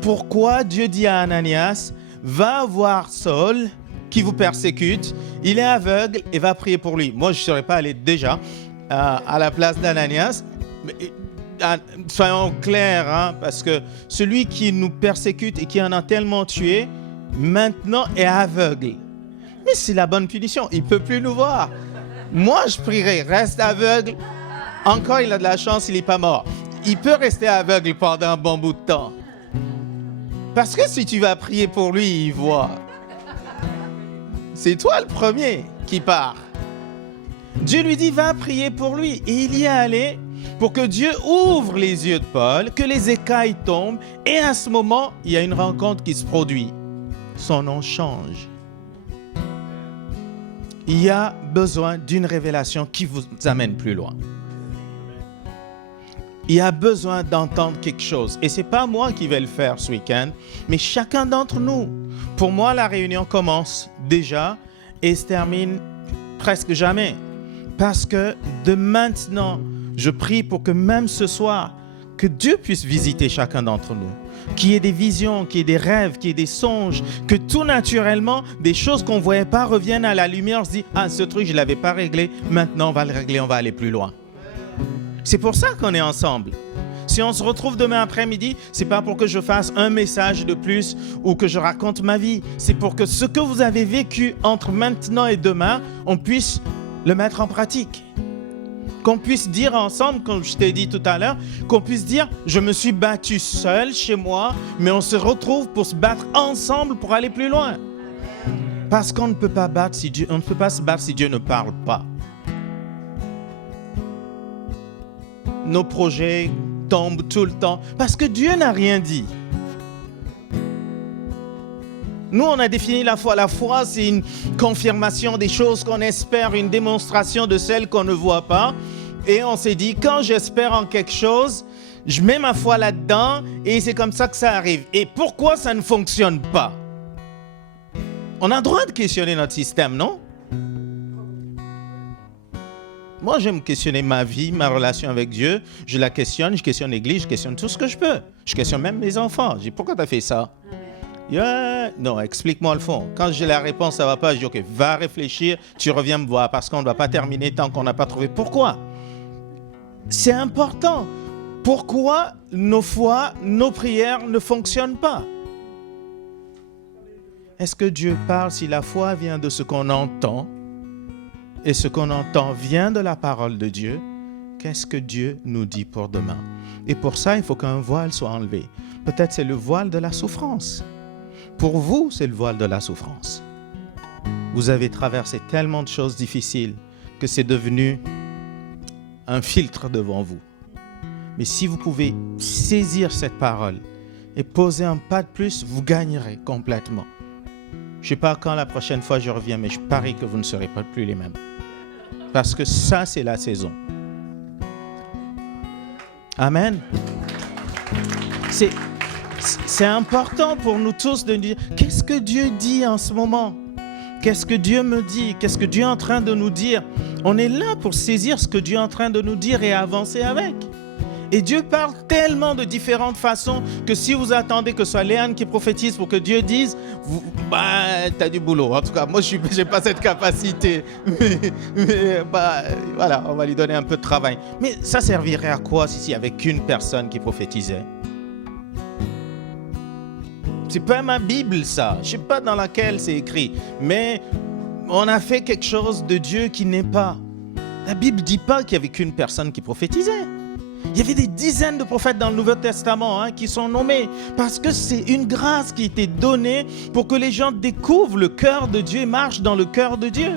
Pourquoi Dieu dit à Ananias, va voir Saul qui vous persécute, il est aveugle et va prier pour lui. Moi, je ne serais pas allé déjà à la place d'Ananias. Soyons clairs, parce que celui qui nous persécute et qui en a tellement tué, maintenant est aveugle. Mais c'est la bonne punition, il ne peut plus nous voir. Moi, je prierai, reste aveugle. Encore, il a de la chance, il n'est pas mort. Il peut rester aveugle pendant un bon bout de temps. Parce que si tu vas prier pour lui, il voit. C'est toi le premier qui part. Dieu lui dit, va prier pour lui. Et il y est allé pour que Dieu ouvre les yeux de Paul, que les écailles tombent. Et à ce moment, il y a une rencontre qui se produit. Son nom change. Il y a besoin d'une révélation qui vous amène plus loin. Il y a besoin d'entendre quelque chose. Et ce n'est pas moi qui vais le faire ce week-end, mais chacun d'entre nous. Pour moi, la réunion commence déjà et se termine presque jamais. Parce que de maintenant, je prie pour que même ce soir, que Dieu puisse visiter chacun d'entre nous. qu'il y ait des visions, qu'il y ait des rêves, qu'il y ait des songes, que tout naturellement, des choses qu'on ne voyait pas reviennent à la lumière. On se dit, ah, ce truc, je ne l'avais pas réglé, maintenant on va le régler, on va aller plus loin. C'est pour ça qu'on est ensemble. Si on se retrouve demain après-midi, c'est pas pour que je fasse un message de plus ou que je raconte ma vie. C'est pour que ce que vous avez vécu entre maintenant et demain, on puisse le mettre en pratique. Qu'on puisse dire ensemble, comme je t'ai dit tout à l'heure, qu'on puisse dire, je me suis battu seul chez moi, mais on se retrouve pour se battre ensemble pour aller plus loin. Parce qu'on ne peut pas on ne peut pas se battre si Dieu ne parle pas. Nos projets tombent tout le temps parce que Dieu n'a rien dit. Nous, on a défini la foi. La foi, c'est une confirmation des choses qu'on espère, une démonstration de celles qu'on ne voit pas. Et on s'est dit, quand j'espère en quelque chose, je mets ma foi là-dedans et c'est comme ça que ça arrive. Et pourquoi ça ne fonctionne pas? On a le droit de questionner notre système, non? Moi, j'aime questionner ma vie, ma relation avec Dieu. Je la questionne, je questionne l'Église, je questionne tout ce que je peux. Je questionne même mes enfants. Je dis, pourquoi tu as fait ça? Yeah. Non, explique-moi le fond. Quand j'ai la réponse, ça ne va pas, je dis, OK, va réfléchir, tu reviens me voir parce qu'on ne va pas terminer tant qu'on n'a pas trouvé pourquoi. C'est important. Pourquoi nos foi, nos prières ne fonctionnent pas? Est-ce que Dieu parle si la foi vient de ce qu'on entend? Et ce qu'on entend vient de la parole de Dieu, qu'est-ce que Dieu nous dit pour demain? Et pour ça, il faut qu'un voile soit enlevé. Peut-être c'est le voile de la souffrance. Pour vous, c'est le voile de la souffrance. Vous avez traversé tellement de choses difficiles que c'est devenu un filtre devant vous. Mais si vous pouvez saisir cette parole et poser un pas de plus, vous gagnerez complètement. Je ne sais pas quand la prochaine fois je reviens, mais je parie que vous ne serez pas plus les mêmes. Parce que ça, c'est la saison. Amen. C'est important pour nous tous de dire, qu'est-ce que Dieu dit en ce moment? Qu'est-ce que Dieu me dit? Qu'est-ce que Dieu est en train de nous dire? On est là pour saisir ce que Dieu est en train de nous dire et avancer avec. Et Dieu parle tellement de différentes façons que si vous attendez que ce soit Léane qui prophétise pour que Dieu dise, t'as du boulot. En tout cas, moi, je n'ai pas cette capacité. Mais voilà, on va lui donner un peu de travail. Mais ça servirait à quoi s'il n'y avait qu'une personne qui prophétisait? C'est pas ma Bible, ça. Je ne sais pas dans laquelle c'est écrit. Mais on a fait quelque chose de Dieu qui n'est pas. La Bible ne dit pas qu'il n'y avait qu'une personne qui prophétisait. Il y avait des dizaines de prophètes dans le Nouveau Testament qui sont nommés parce que c'est une grâce qui était donnée pour que les gens découvrent le cœur de Dieu et marchent dans le cœur de Dieu.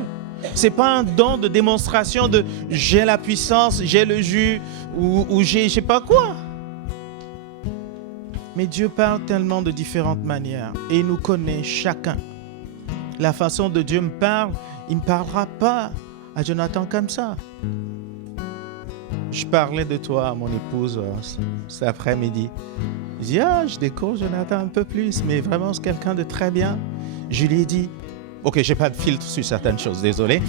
Ce n'est pas un don de démonstration de « j'ai la puissance, j'ai le jus » ou « j'ai je ne sais pas quoi ». Mais Dieu parle tellement de différentes manières et il nous connaît chacun. La façon dont Dieu me parle, il ne me parlera pas à Jonathan comme ça. Je parlais de toi à mon épouse cet après-midi. Je dis, je découvre Jonathan un peu plus, mais vraiment c'est quelqu'un de très bien. Je lui ai dit, ok, j'ai pas de filtre sur certaines choses, désolé.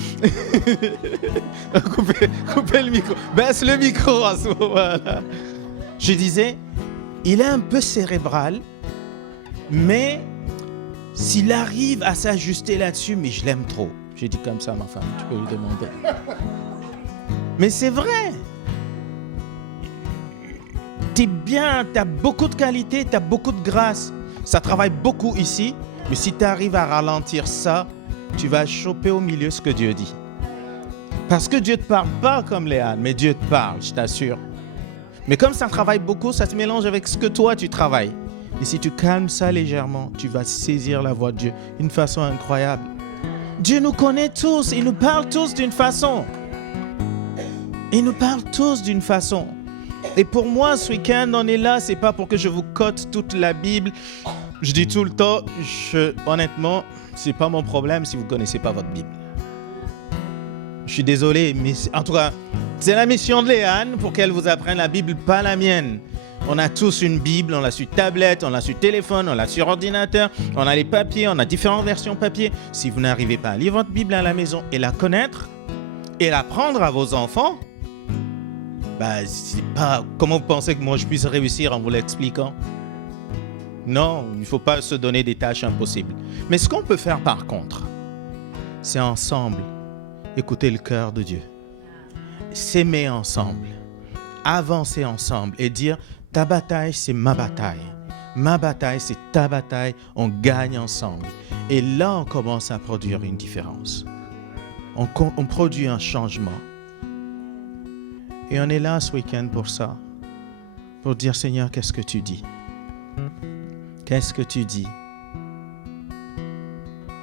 coupez le micro, baisse le micro à ce moment-là. Je disais, il est un peu cérébral, mais s'il arrive à s'ajuster là-dessus, mais je l'aime trop. J'ai dit comme ça à ma femme, tu peux lui demander. Mais c'est vrai. T'es bien, t'as beaucoup de qualité, t'as beaucoup de grâce. Ça travaille beaucoup ici, mais si tu arrives à ralentir ça, tu vas choper au milieu ce que Dieu dit. Parce que Dieu ne te parle pas comme Léane, mais Dieu te parle, je t'assure. Mais comme ça travaille beaucoup, ça se mélange avec ce que toi tu travailles. Et si tu calmes ça légèrement, tu vas saisir la voix de Dieu d'une façon incroyable. Dieu nous connaît tous, il nous parle tous d'une façon. Il nous parle tous d'une façon. Et pour moi, ce week-end, on est là, c'est pas pour que je vous cote toute la Bible. Je dis tout le temps, honnêtement, c'est pas mon problème si vous connaissez pas votre Bible. Je suis désolé, mais en tout cas, c'est la mission de Léane pour qu'elle vous apprenne la Bible, pas la mienne. On a tous une Bible, on l'a sur tablette, on l'a sur téléphone, on l'a sur ordinateur, on a les papiers, on a différentes versions papier. Si vous n'arrivez pas à lire votre Bible à la maison et la connaître et l'apprendre à vos enfants, c'est pas... Comment vous pensez que moi je puisse réussir en vous l'expliquant? Non, il ne faut pas se donner des tâches impossibles. Mais ce qu'on peut faire par contre, c'est ensemble écouter le cœur de Dieu. S'aimer ensemble, avancer ensemble et dire ta bataille, c'est ma bataille. Ma bataille, c'est ta bataille. On gagne ensemble. Et là, on commence à produire une différence. On produit un changement. Et on est là ce week-end pour ça. Pour dire, Seigneur, qu'est-ce que tu dis? Qu'est-ce que tu dis?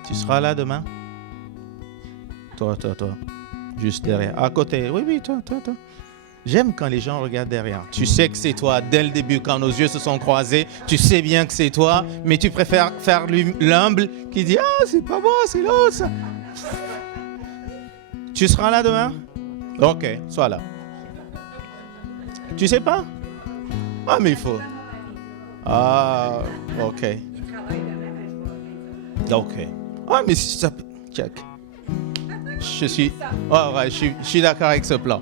Tu seras là demain? Toi. Juste derrière. À côté. Oui, toi. J'aime quand les gens regardent derrière. Tu sais que c'est toi. Dès le début, quand nos yeux se sont croisés, tu sais bien que c'est toi, mais tu préfères faire l'humble qui dit « Ah, c'est pas moi, c'est l'autre, ça. » Tu seras là demain? Ok, sois là. Tu sais pas? Ah, mais il faut. Ah, ok. Ok. Ah, mais si ça... Check. Je suis d'accord avec ce plan.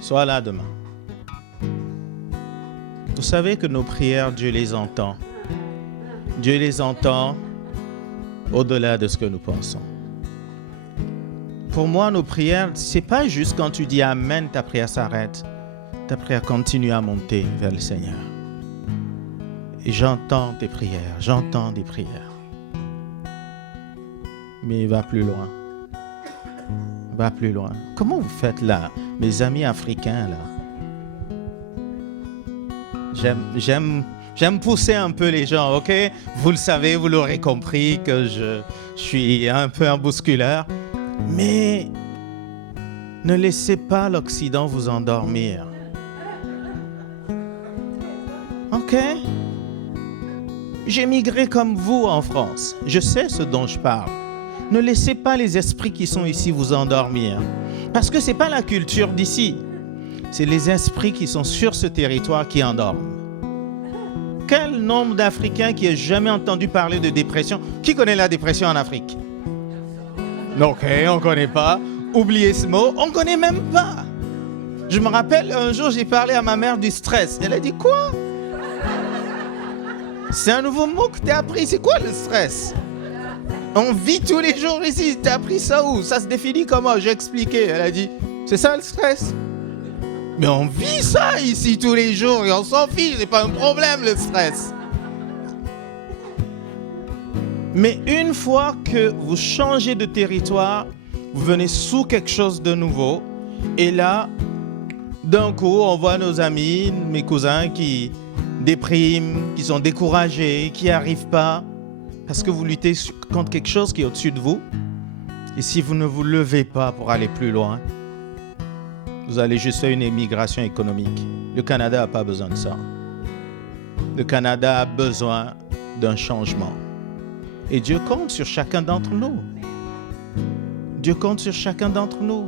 Sois là demain. Vous savez que nos prières, Dieu les entend. Dieu les entend au-delà de ce que nous pensons. Pour moi, nos prières, c'est pas juste quand tu dis Amen, ta prière s'arrête. Ta prière continue à monter vers le Seigneur. Et j'entends tes prières, j'entends des prières. Mais va plus loin. Va plus loin. Comment vous faites là, mes amis africains là? J'aime pousser un peu les gens, ok? Vous le savez, vous l'aurez compris que je suis un peu un bousculeur. Mais ne laissez pas l'Occident vous endormir. Ok? J'ai migré comme vous en France. Je sais ce dont je parle. Ne laissez pas les esprits qui sont ici vous endormir. Parce que ce n'est pas la culture d'ici. C'est les esprits qui sont sur ce territoire qui endorment. Quel nombre d'Africains qui n'ont jamais entendu parler de dépression? Qui connaît la dépression en Afrique? Ok, on ne connaît pas. Oubliez ce mot, on ne connaît même pas. Je me rappelle, un jour, j'ai parlé à ma mère du stress. Elle a dit, quoi? C'est un nouveau mot que tu as appris. C'est quoi le stress? On vit tous les jours ici. Tu as appris ça où? Ça se définit comment? J'ai expliqué. Elle a dit, c'est ça le stress? Mais on vit ça ici tous les jours et on s'en fiche. C'est pas un problème le stress. Mais une fois que vous changez de territoire, vous venez sous quelque chose de nouveau. Et là, d'un coup, on voit nos amis, mes cousins qui dépriment, qui sont découragés, qui n'y arrivent pas. Parce que vous luttez contre quelque chose qui est au-dessus de vous. Et si vous ne vous levez pas pour aller plus loin, vous allez juste faire une émigration économique. Le Canada n'a pas besoin de ça. Le Canada a besoin d'un changement. Et Dieu compte sur chacun d'entre nous. Dieu compte sur chacun d'entre nous.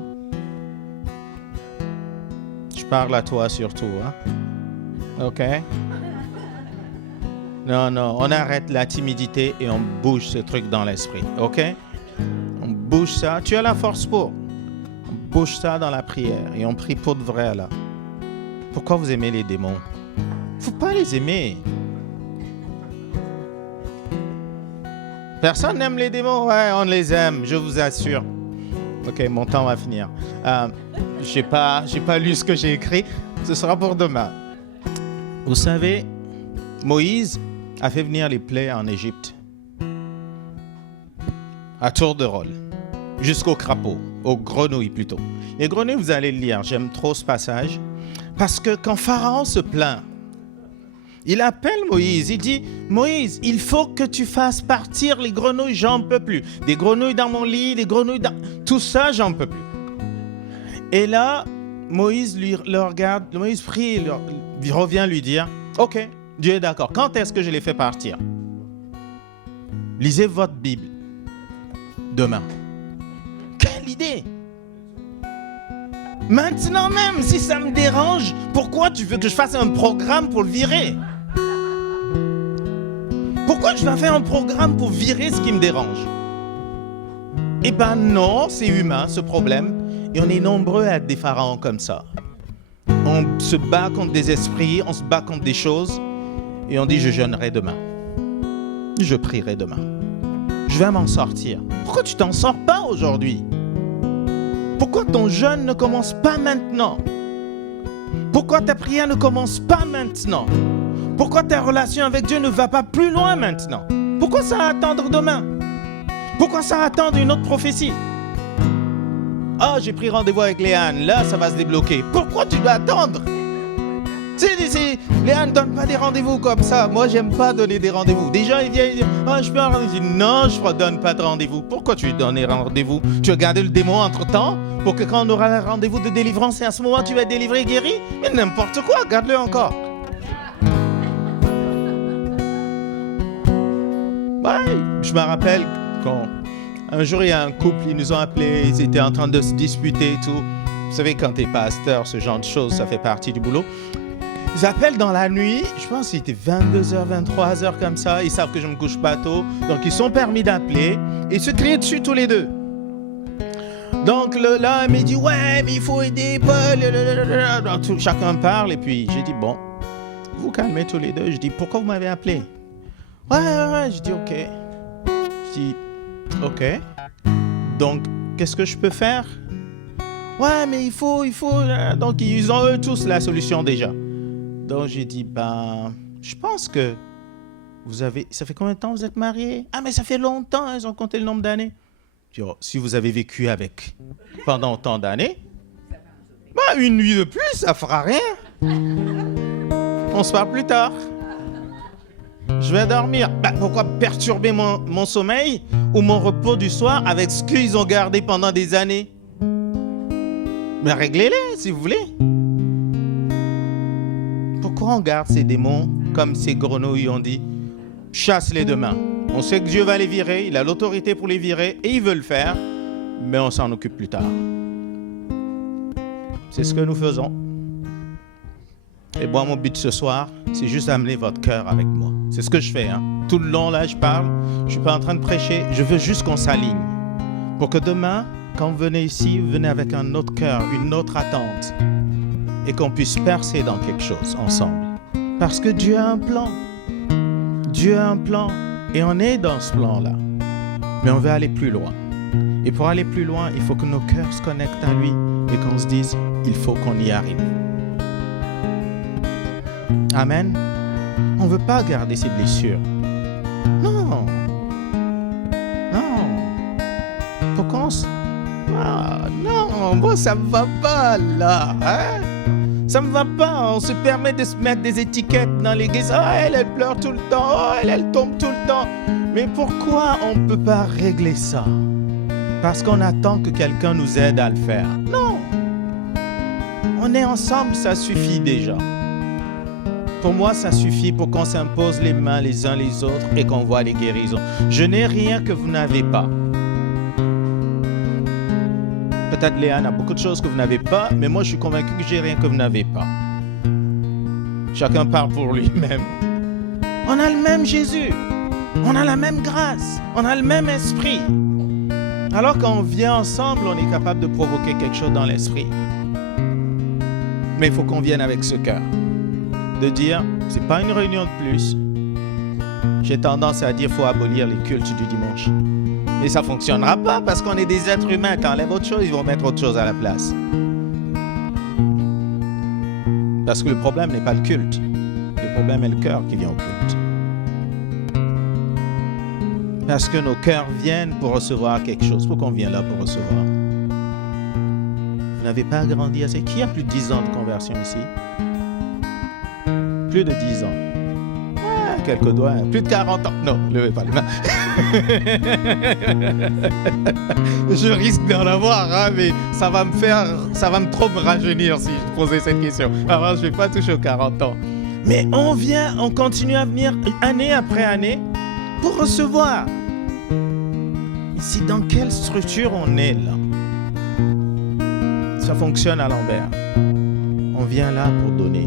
Je parle à toi surtout, hein? OK? Non, on arrête la timidité et on bouge ce truc dans l'esprit, OK? On bouge ça. Tu as la force pour. On bouge ça dans la prière et on prie pour de vrai, là. Pourquoi vous aimez les démons? Faut pas les aimer. Personne n'aime les démons? Ouais, on les aime, je vous assure. OK, mon temps va finir. J'ai pas lu ce que j'ai écrit. Ce sera pour demain. Vous savez, Moïse a fait venir les plaies en Égypte. À tour de rôle. Jusqu'aux crapauds, aux grenouilles plutôt. Les grenouilles, vous allez le lire. J'aime trop ce passage. Parce que quand Pharaon se plaint, il appelle Moïse, il dit « Moïse, il faut que tu fasses partir les grenouilles, j'en peux plus. Des grenouilles dans mon lit, des grenouilles dans... Tout ça, j'en peux plus. » Et là, Moïse le regarde, Moïse prie, il revient lui dire « Ok, Dieu est d'accord. Quand est-ce que je les fais partir? Lisez votre Bible. Demain. » Quelle idée! Maintenant même, si ça me dérange, pourquoi tu veux que je fasse un programme pour le virer? Pourquoi je dois faire un programme pour virer ce qui me dérange? Eh ben non, c'est humain ce problème. Et on est nombreux à être des pharaons comme ça. on se bat contre des esprits, on se bat contre des choses et on dit je jeûnerai demain. Je prierai demain. Je vais m'en sortir. Pourquoi tu t'en sors pas aujourd'hui? Pourquoi ton jeûne ne commence pas maintenant? Pourquoi ta prière ne commence pas maintenant? Pourquoi ta relation avec Dieu ne va pas plus loin maintenant? Pourquoi ça attendre demain? Pourquoi ça attendre une autre prophétie? Ah, j'ai pris rendez-vous avec Léane, là ça va se débloquer. Pourquoi tu dois attendre? Léane ne donne pas des rendez-vous comme ça. Moi, j'aime pas donner des rendez-vous. Des gens, ils viennent, ils disent, ah, je peux avoir un rendez-vous. Non, je ne donne pas de rendez-vous. Pourquoi tu lui donnes des rendez-vous? Tu as gardé le démon entre-temps pour que quand on aura le rendez-vous de délivrance, et à ce moment, tu vas être délivré et guéri? Mais n'importe quoi, garde-le encore. Ouais, je me rappelle quand un jour, il y a un couple, ils nous ont appelés, ils étaient en train de se disputer et tout. Vous savez, quand tu es pasteur, ce genre de choses, ça fait partie du boulot. Ils appellent dans la nuit, je pense qu'il était 22h, 23h comme ça. Ils savent que je me couche pas tôt. Donc, ils sont permis d'appeler. Et ils se crient dessus tous les deux. Donc, là, il me dit, ouais, mais il faut aider Paul. Donc, chacun parle. Et puis, j'ai dit, bon, vous calmez tous les deux. Je dis, pourquoi vous m'avez appelé? Ouais. Je dis, ok. Je dis, ok. Donc, qu'est-ce que je peux faire? Ouais, mais il faut. Donc, ils ont eux tous la solution déjà. Donc, j'ai dit, je pense que ça fait combien de temps vous êtes mariés? Ah, mais ça fait longtemps, ils ont compté le nombre d'années. Puis, si vous avez vécu avec pendant autant d'années, une nuit de plus, ça fera rien. On se parle plus tard. Je vais dormir. Pourquoi perturber mon sommeil ou mon repos du soir avec ce qu'ils ont gardé pendant des années? Mais réglez-les, si vous voulez. Pourquoi on garde ces démons comme ces grenouilles ont dit? Chasse-les demain. On sait que Dieu va les virer, il a l'autorité pour les virer et il veut le faire, mais on s'en occupe plus tard. C'est ce que nous faisons. Et moi, mon but ce soir, c'est juste d'amener votre cœur avec moi. C'est ce que je fais. Tout le long, là, je parle. Je ne suis pas en train de prêcher. Je veux juste qu'on s'aligne. Pour que demain, quand vous venez ici, vous venez avec un autre cœur, une autre attente. Et qu'on puisse percer dans quelque chose ensemble. Parce que Dieu a un plan. Dieu a un plan. Et on est dans ce plan-là. Mais on veut aller plus loin. Et pour aller plus loin, il faut que nos cœurs se connectent à lui et qu'on se dise, il faut qu'on y arrive. Amen. On ne veut pas garder ces blessures. Non. Pourquoi on se... non, moi ça me va pas là. Ça me va pas. On se permet de se mettre des étiquettes dans l'église. Elle pleure tout le temps. Elle tombe tout le temps. Mais pourquoi on ne peut pas régler ça? Parce qu'on attend que quelqu'un nous aide à le faire. Non. On est ensemble, ça suffit déjà. Pour moi, ça suffit pour qu'on s'impose les mains les uns les autres et qu'on voit les guérisons. Je n'ai rien que vous n'avez pas. Peut-être Léane a beaucoup de choses que vous n'avez pas, mais moi je suis convaincu que j'ai rien que vous n'avez pas. Chacun parle pour lui-même. On a le même Jésus. On a la même grâce. On a le même esprit. Alors quand on vient ensemble, on est capable de provoquer quelque chose dans l'esprit. Mais il faut qu'on vienne avec ce cœur. De dire, c'est pas une réunion de plus. J'ai tendance à dire, il faut abolir les cultes du dimanche. Et ça ne fonctionnera pas parce qu'on est des êtres humains. Quand on enlève autre chose, ils vont mettre autre chose à la place. Parce que le problème n'est pas le culte. Le problème est le cœur qui vient au culte. Parce que nos cœurs viennent pour recevoir quelque chose. Pourquoi on vient là pour recevoir? Vous n'avez pas grandi assez. Qui a plus de 10 ans de conversion ici? Plus de 10 ans. Quelques doigts. Plus de 40 ans. Non, ne levez pas les mains. Je risque d'en avoir, mais ça va me trop me rajeunir si je posais cette question. Alors, je ne vais pas toucher aux 40 ans. Mais on continue à venir année après année pour recevoir. Ici, dans quelle structure on est là? Ça fonctionne à l'envers. On vient là pour donner.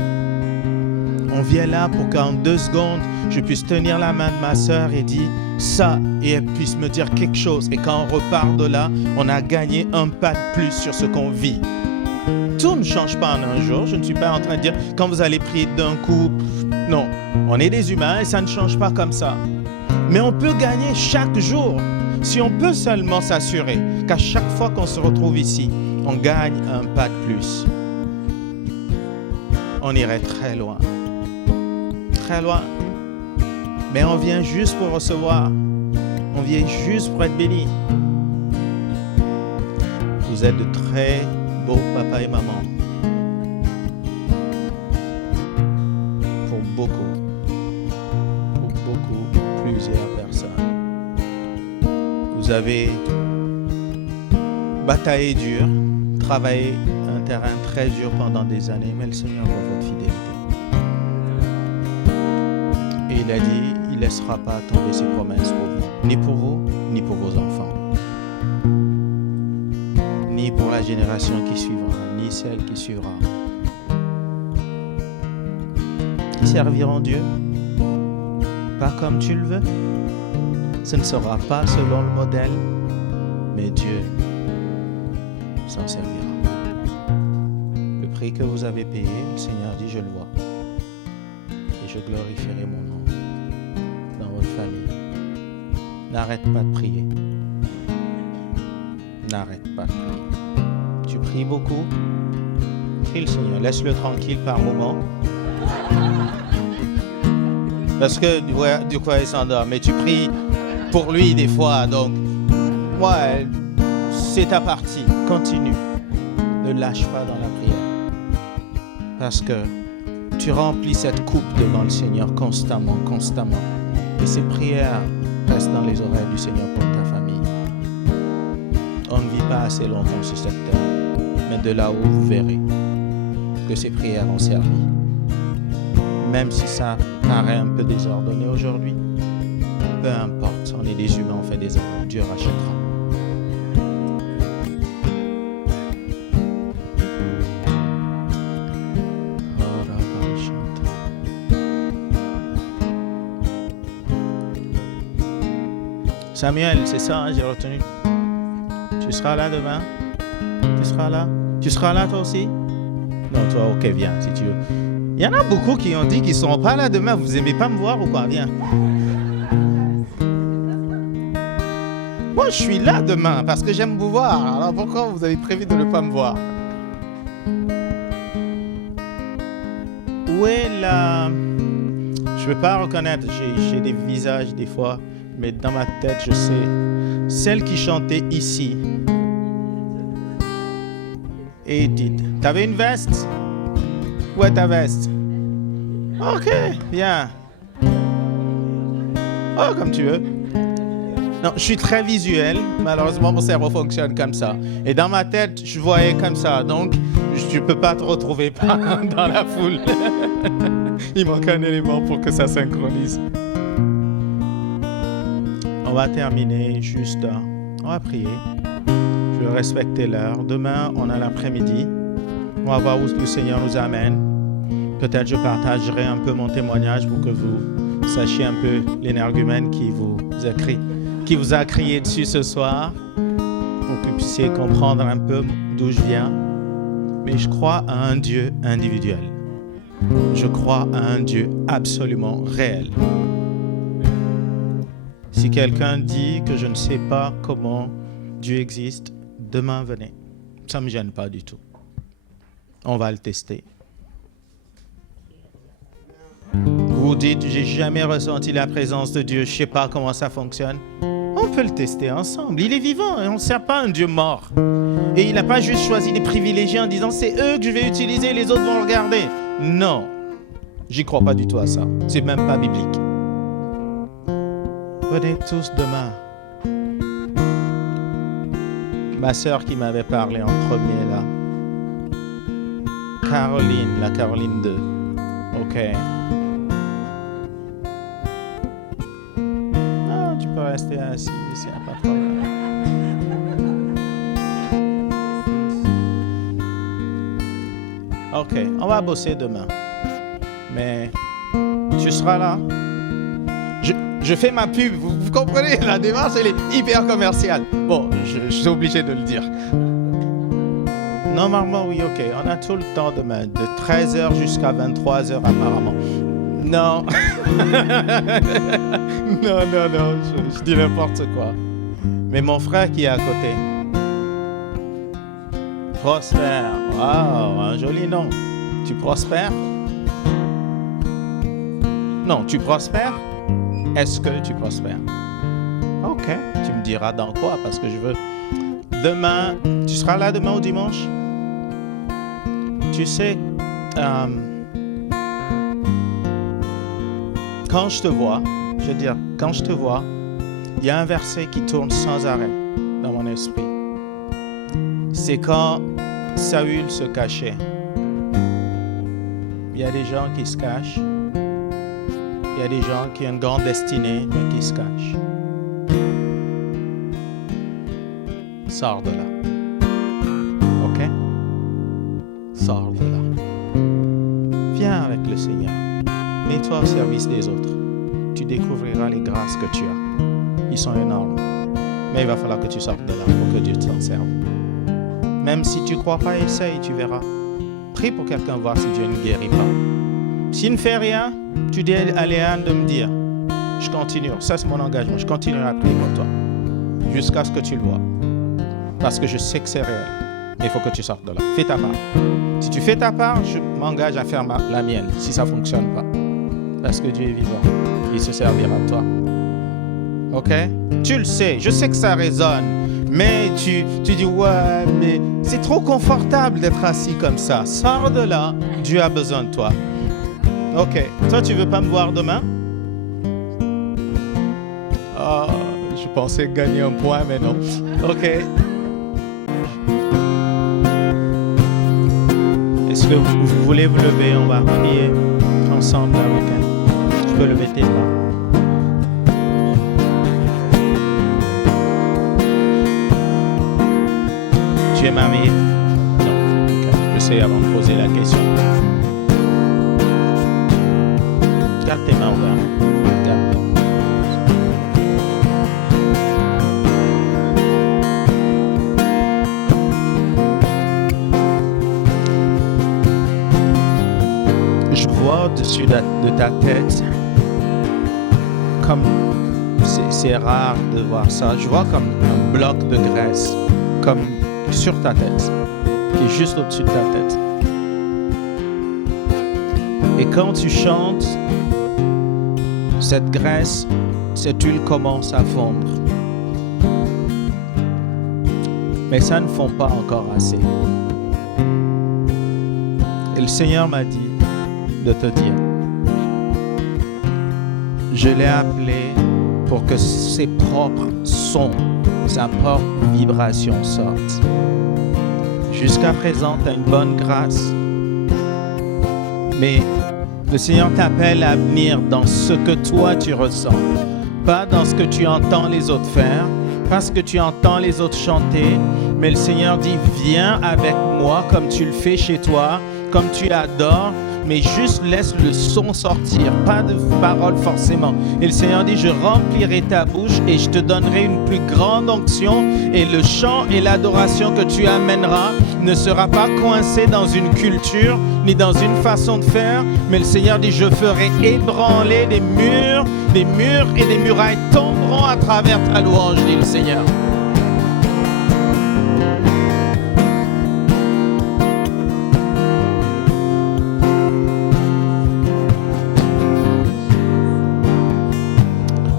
On vient là pour qu'en 2 secondes, je puisse tenir la main de ma sœur et dire ça, et elle puisse me dire quelque chose. Et quand on repart de là, on a gagné un pas de plus sur ce qu'on vit. Tout ne change pas en un jour. Je ne suis pas en train de dire quand vous allez prier d'un coup. Non, on est des humains et ça ne change pas comme ça. Mais on peut gagner chaque jour si on peut seulement s'assurer qu'à chaque fois qu'on se retrouve ici, on gagne un pas de plus. On irait très loin. Très loin. Mais on vient juste pour recevoir. On vient juste pour être béni. Vous êtes de très beaux papa et maman. Pour beaucoup, plusieurs personnes. Vous avez bataillé dur, travaillé un terrain très dur pendant des années, mais le Seigneur voit votre fidélité. Et il a dit, il ne laissera pas tomber ses promesses pour vous, ni pour vous, ni pour vos enfants. Ni pour la génération qui suivra, ni celle qui suivra. Ils serviront Dieu, pas comme tu le veux. Ce ne sera pas selon le modèle, mais Dieu s'en servira. Le prix que vous avez payé, le Seigneur dit, je le vois. Et je glorifierai mon nom dans votre famille. N'arrête pas de prier. N'arrête pas de prier. Tu pries beaucoup. Prie le Seigneur. Laisse-le tranquille par moment. Parce que du coup, il s'endort. Mais tu pries pour lui des fois. Donc, ouais, c'est ta partie. Continue. Ne lâche pas dans la prière. Parce que tu remplis cette coupe devant le Seigneur constamment. Et ces prières restent dans les oreilles du Seigneur pour ta famille. On ne vit pas assez longtemps sur cette terre, mais de là-haut, vous verrez que ces prières ont servi. Même si ça paraît un peu désordonné aujourd'hui, peu importe, on est des humains, on fait des erreurs, Dieu rachètera. Samuel, c'est ça, hein, j'ai retenu. Tu seras là demain? Tu seras là? Tu seras là toi aussi? Non, toi, ok, viens si tu veux. Il y en a beaucoup qui ont dit qu'ils ne seront pas là demain. Vous n'aimez pas me voir ou quoi? Viens. Moi, je suis là demain parce que j'aime vous voir. Alors pourquoi vous avez prévu de ne pas me voir? Où est la... Je ne peux pas reconnaître. J'ai des visages des fois, mais dans ma tête, je sais. Celle qui chantait ici. Edith. T'avais une veste? Où est ta veste? Ok, viens. Oh, comme tu veux. Non, je suis très visuel. Malheureusement, mon cerveau fonctionne comme ça. Et dans ma tête, je voyais comme ça. Donc, tu ne peux pas te retrouver dans la foule. Il manque un élément pour que ça synchronise. On va terminer juste. On va prier. Je vais respecter l'heure. Demain, on a l'après-midi. On va voir où le Seigneur nous amène. Peut-être je partagerai un peu mon témoignage pour que vous sachiez un peu l'énergumène qui vous a crié dessus ce soir, pour que vous puissiez comprendre un peu d'où je viens. Mais je crois à un Dieu individuel. Je crois à un Dieu absolument réel. Si quelqu'un dit que je ne sais pas comment Dieu existe, demain venez. Ça ne me gêne pas du tout. On va le tester. Vous dites, j'ai jamais ressenti la présence de Dieu, je ne sais pas comment ça fonctionne. On peut le tester ensemble. Il est vivant et on ne sert pas un Dieu mort. Et il n'a pas juste choisi des privilégiés en disant, c'est eux que je vais utiliser, les autres vont regarder. Non, j'y crois pas du tout à ça. C'est même pas biblique. Venez tous demain. Ma sœur qui m'avait parlé en premier là. Caroline, la Caroline 2. Ok. Non, tu peux rester assis, il n'y a pas de problème. Ok, on va bosser demain. Mais tu seras là. Je fais ma pub, vous comprenez, la démarche elle est hyper commerciale. Bon, je suis obligé de le dire. Normalement, oui, ok. On a tout le temps demain, de 13h jusqu'à 23h apparemment. Non. non, je dis n'importe quoi. Mais mon frère qui est à côté, Prosper. Wow, un joli nom. Tu prospères? Non, tu prospères? Est-ce que tu prospères? Ok, tu me diras dans quoi, parce que je veux... Demain, tu seras là demain ou dimanche? Tu sais, quand je te vois, je veux dire, quand je te vois, il y a un verset qui tourne sans arrêt dans mon esprit. C'est quand Saül se cachait. Il y a des gens qui se cachent. Il y a des gens qui ont une grande destinée, mais qui se cachent. Sors de là. OK? Sors de là. Viens avec le Seigneur. Mets-toi au service des autres. Tu découvriras les grâces que tu as. Ils sont énormes. Mais il va falloir que tu sortes de là pour que Dieu t'en serve. Même si tu ne crois pas, essaye, tu verras. Prie pour quelqu'un, voir si Dieu ne guérit pas. S'il ne fait rien, tu dis à Léane de me dire. Je continue. Ça, c'est mon engagement. Je continuerai à prier pour toi. Jusqu'à ce que tu le vois. Parce que je sais que c'est réel. Mais il faut que tu sortes de là. Fais ta part. Si tu fais ta part, je m'engage à faire la mienne. Si ça ne fonctionne pas. Parce que Dieu est vivant. Il se servira de toi. OK? Tu le sais. Je sais que ça résonne. Mais tu dis, ouais, mais c'est trop confortable d'être assis comme ça. Sors de là. Dieu a besoin de toi. OK. Toi, tu veux pas me voir demain? Oh, je pensais gagner un point, mais non. OK. Est-ce que vous voulez vous lever? On va prier ensemble avec elle. Tu peux lever tes mains. Tu es marié? Non. Okay. Je sais avant de poser la question. Garde tes mains ouvertes. Garde tes mains. Je vois au-dessus de ta tête, comme c'est rare de voir ça, je vois comme un bloc de graisse, comme sur ta tête, qui est juste au-dessus de ta tête. Et quand tu chantes, cette graisse, cette huile commence à fondre. Mais ça ne fond pas encore assez. Et le Seigneur m'a dit de te dire, je l'ai appelé pour que ses propres sons, sa propre vibration sortent. Jusqu'à présent, tu as une bonne grâce, mais le Seigneur t'appelle à venir dans ce que toi tu ressens, pas dans ce que tu entends les autres faire, pas ce que tu entends les autres chanter, mais le Seigneur dit, viens avec moi comme tu le fais chez toi, comme tu adores, mais juste laisse le son sortir, pas de paroles forcément. Et le Seigneur dit, je remplirai ta bouche et je te donnerai une plus grande onction, et le chant et l'adoration que tu amèneras ne sera pas coincé dans une culture ni dans une façon de faire, mais le Seigneur dit, je ferai ébranler des murs et des murailles tomberont à travers ta louange, dit le Seigneur.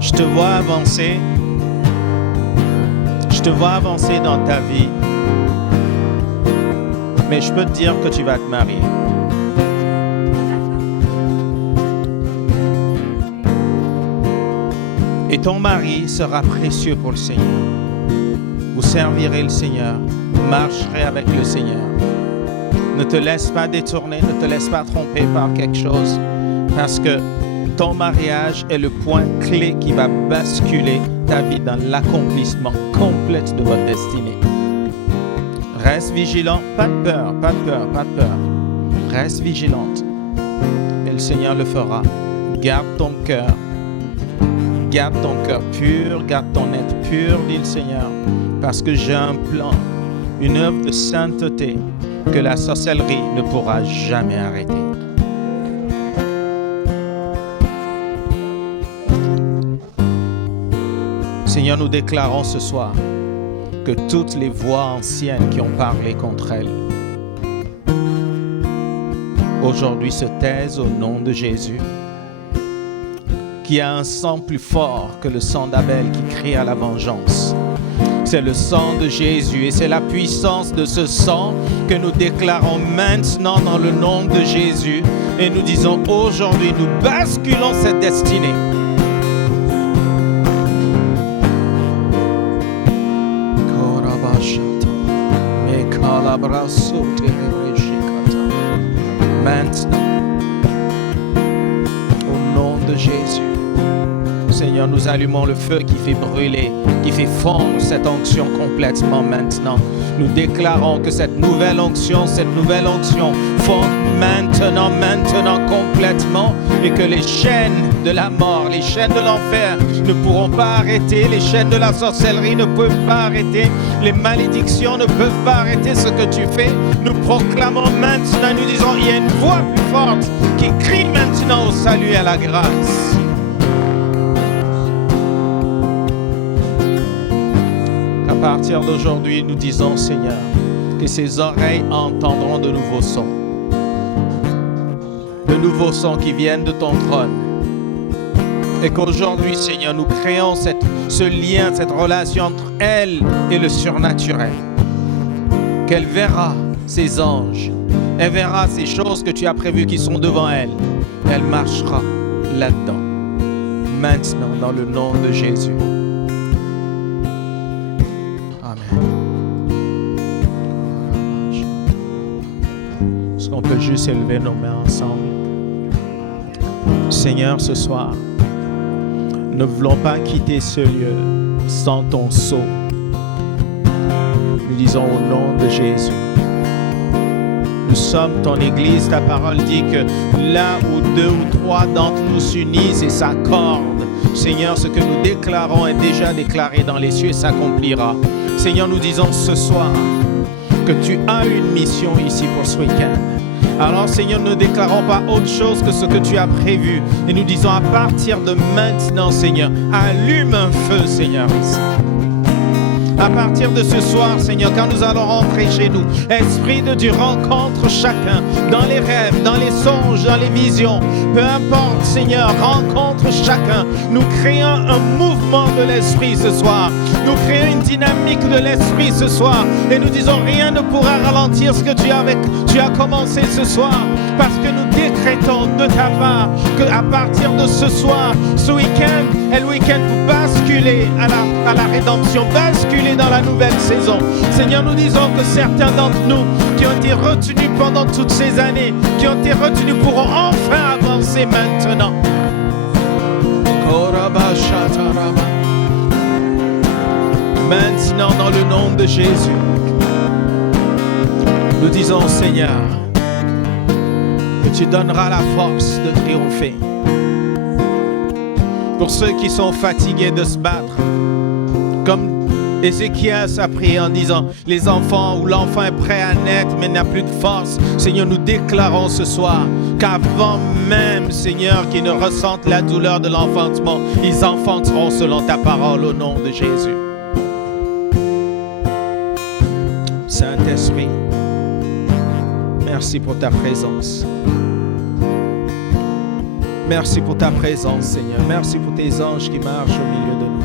Je te vois avancer dans ta vie, mais je peux te dire que tu vas te marier. Et ton mari sera précieux pour le Seigneur. Vous servirez le Seigneur, vous marcherez avec le Seigneur. Ne te laisse pas détourner, ne te laisse pas tromper par quelque chose, parce que ton mariage est le point clé qui va basculer ta vie dans l'accomplissement complet de votre destinée. Reste vigilant, pas de peur. Reste vigilante. Et le Seigneur le fera. Garde ton cœur pur, garde ton être pur, dit le Seigneur, parce que j'ai un plan, une œuvre de sainteté, que la sorcellerie ne pourra jamais arrêter. Seigneur, nous déclarons ce soir que toutes les voix anciennes qui ont parlé contre elle, aujourd'hui se taisent au nom de Jésus, qui a un sang plus fort que le sang d'Abel qui crie à la vengeance. C'est le sang de Jésus et c'est la puissance de ce sang que nous déclarons maintenant dans le nom de Jésus. Et nous disons aujourd'hui, nous basculons cette destinée. Maintenant, au nom de Jésus, Seigneur, nous allumons le feu qui fait brûler, qui fait fondre cette onction complètement maintenant. Nous déclarons que cette nouvelle onction fonde maintenant complètement et que les chaînes de la mort, les chaînes de l'enfer ne pourront pas arrêter, les chaînes de la sorcellerie ne peuvent pas arrêter, les malédictions ne peuvent pas arrêter ce que tu fais. Nous proclamons maintenant, nous disons, il y a une voix plus forte qui crie maintenant au salut et à la grâce. À partir d'aujourd'hui, nous disons, Seigneur, que ses oreilles entendront de nouveaux sons qui viennent de ton trône. Et qu'aujourd'hui, Seigneur, nous créons ce lien, cette relation entre elle et le surnaturel. Qu'elle verra ses anges, elle verra ces choses que tu as prévues qui sont devant elle. Elle marchera là-dedans. Maintenant, dans le nom de Jésus. Est-ce qu'on peut juste élever nos mains ensemble? Seigneur, ce soir, nous ne voulons pas quitter ce lieu sans ton sceau. Nous disons au nom de Jésus. Nous sommes ton Église. Ta parole dit que là où 2 ou 3 d'entre nous s'unissent et s'accordent, Seigneur, ce que nous déclarons est déjà déclaré dans les cieux et s'accomplira. Seigneur, nous disons ce soir que tu as une mission ici pour ce week-end. Alors, Seigneur, nous ne déclarons pas autre chose que ce que tu as prévu. Et nous disons à partir de maintenant, Seigneur, allume un feu, Seigneur, ici. À partir de ce soir, Seigneur, quand nous allons rentrer chez nous, Esprit de Dieu, rencontre chacun dans les rêves, dans les songes, dans les visions. Peu importe, Seigneur, rencontre chacun. Nous créons un mouvement de l'Esprit ce soir. Nous créons une dynamique de l'Esprit ce soir. Et nous disons, rien ne pourra ralentir ce que tu as commencé ce soir. Parce que nous décrétons de ta part qu'à partir de ce soir, ce week-end est le week-end pour basculer à la rédemption, basculer dans la nouvelle saison. Seigneur, nous disons que certains d'entre nous qui ont été retenus pendant toutes ces années, qui ont été retenus pourront enfin avancer maintenant. Maintenant, dans le nom de Jésus, nous disons, Seigneur, que tu donneras la force de triompher. Pour ceux qui sont fatigués de se battre, comme Ézéchias a prié en disant, les enfants ou l'enfant est prêt à naître mais n'a plus de force. Seigneur, nous déclarons ce soir qu'avant même, Seigneur, qu'ils ne ressentent la douleur de l'enfantement, ils enfanteront selon ta parole au nom de Jésus. Saint-Esprit, merci pour ta présence. Merci pour ta présence, Seigneur. Merci pour tes anges qui marchent au milieu de nous.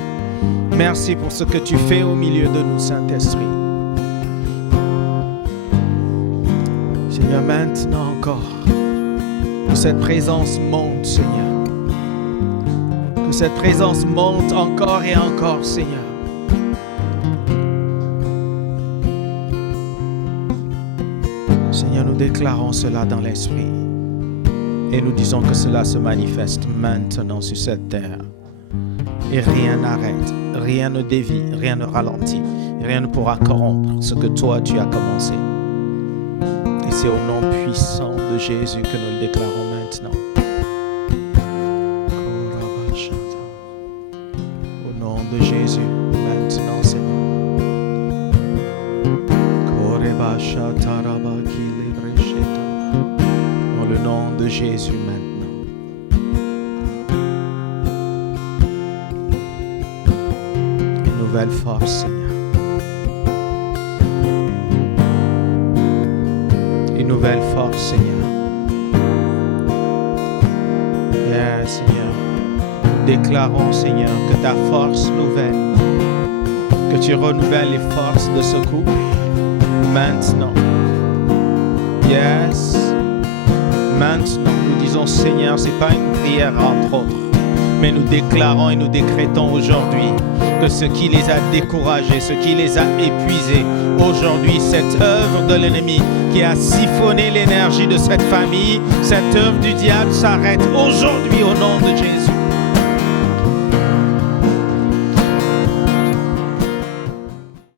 Merci pour ce que tu fais au milieu de nous, Saint-Esprit. Seigneur, maintenant encore, que cette présence monte, Seigneur. Que cette présence monte encore et encore, Seigneur. Seigneur, nous déclarons cela dans l'Esprit. Et nous disons que cela se manifeste maintenant sur cette terre. Et rien n'arrête, rien ne dévie, rien ne ralentit, rien ne pourra corrompre ce que toi tu as commencé. Et c'est au nom puissant de Jésus que nous le déclarons maintenant. Au nom de Jésus, maintenant, Seigneur. Jésus maintenant. Une nouvelle force, Seigneur. Une nouvelle force, Seigneur. Yeah, Seigneur. Nous déclarons, Seigneur, que ta force nouvelle, que tu renouvelles les forces de ce couple maintenant. Yes. Maintenant, nous disons, Seigneur, ce n'est pas une prière entre autres, mais nous déclarons et nous décrétons aujourd'hui que ce qui les a découragés, ce qui les a épuisés, aujourd'hui, cette œuvre de l'ennemi qui a siphonné l'énergie de cette famille, cette œuvre du diable s'arrête aujourd'hui au nom de Jésus.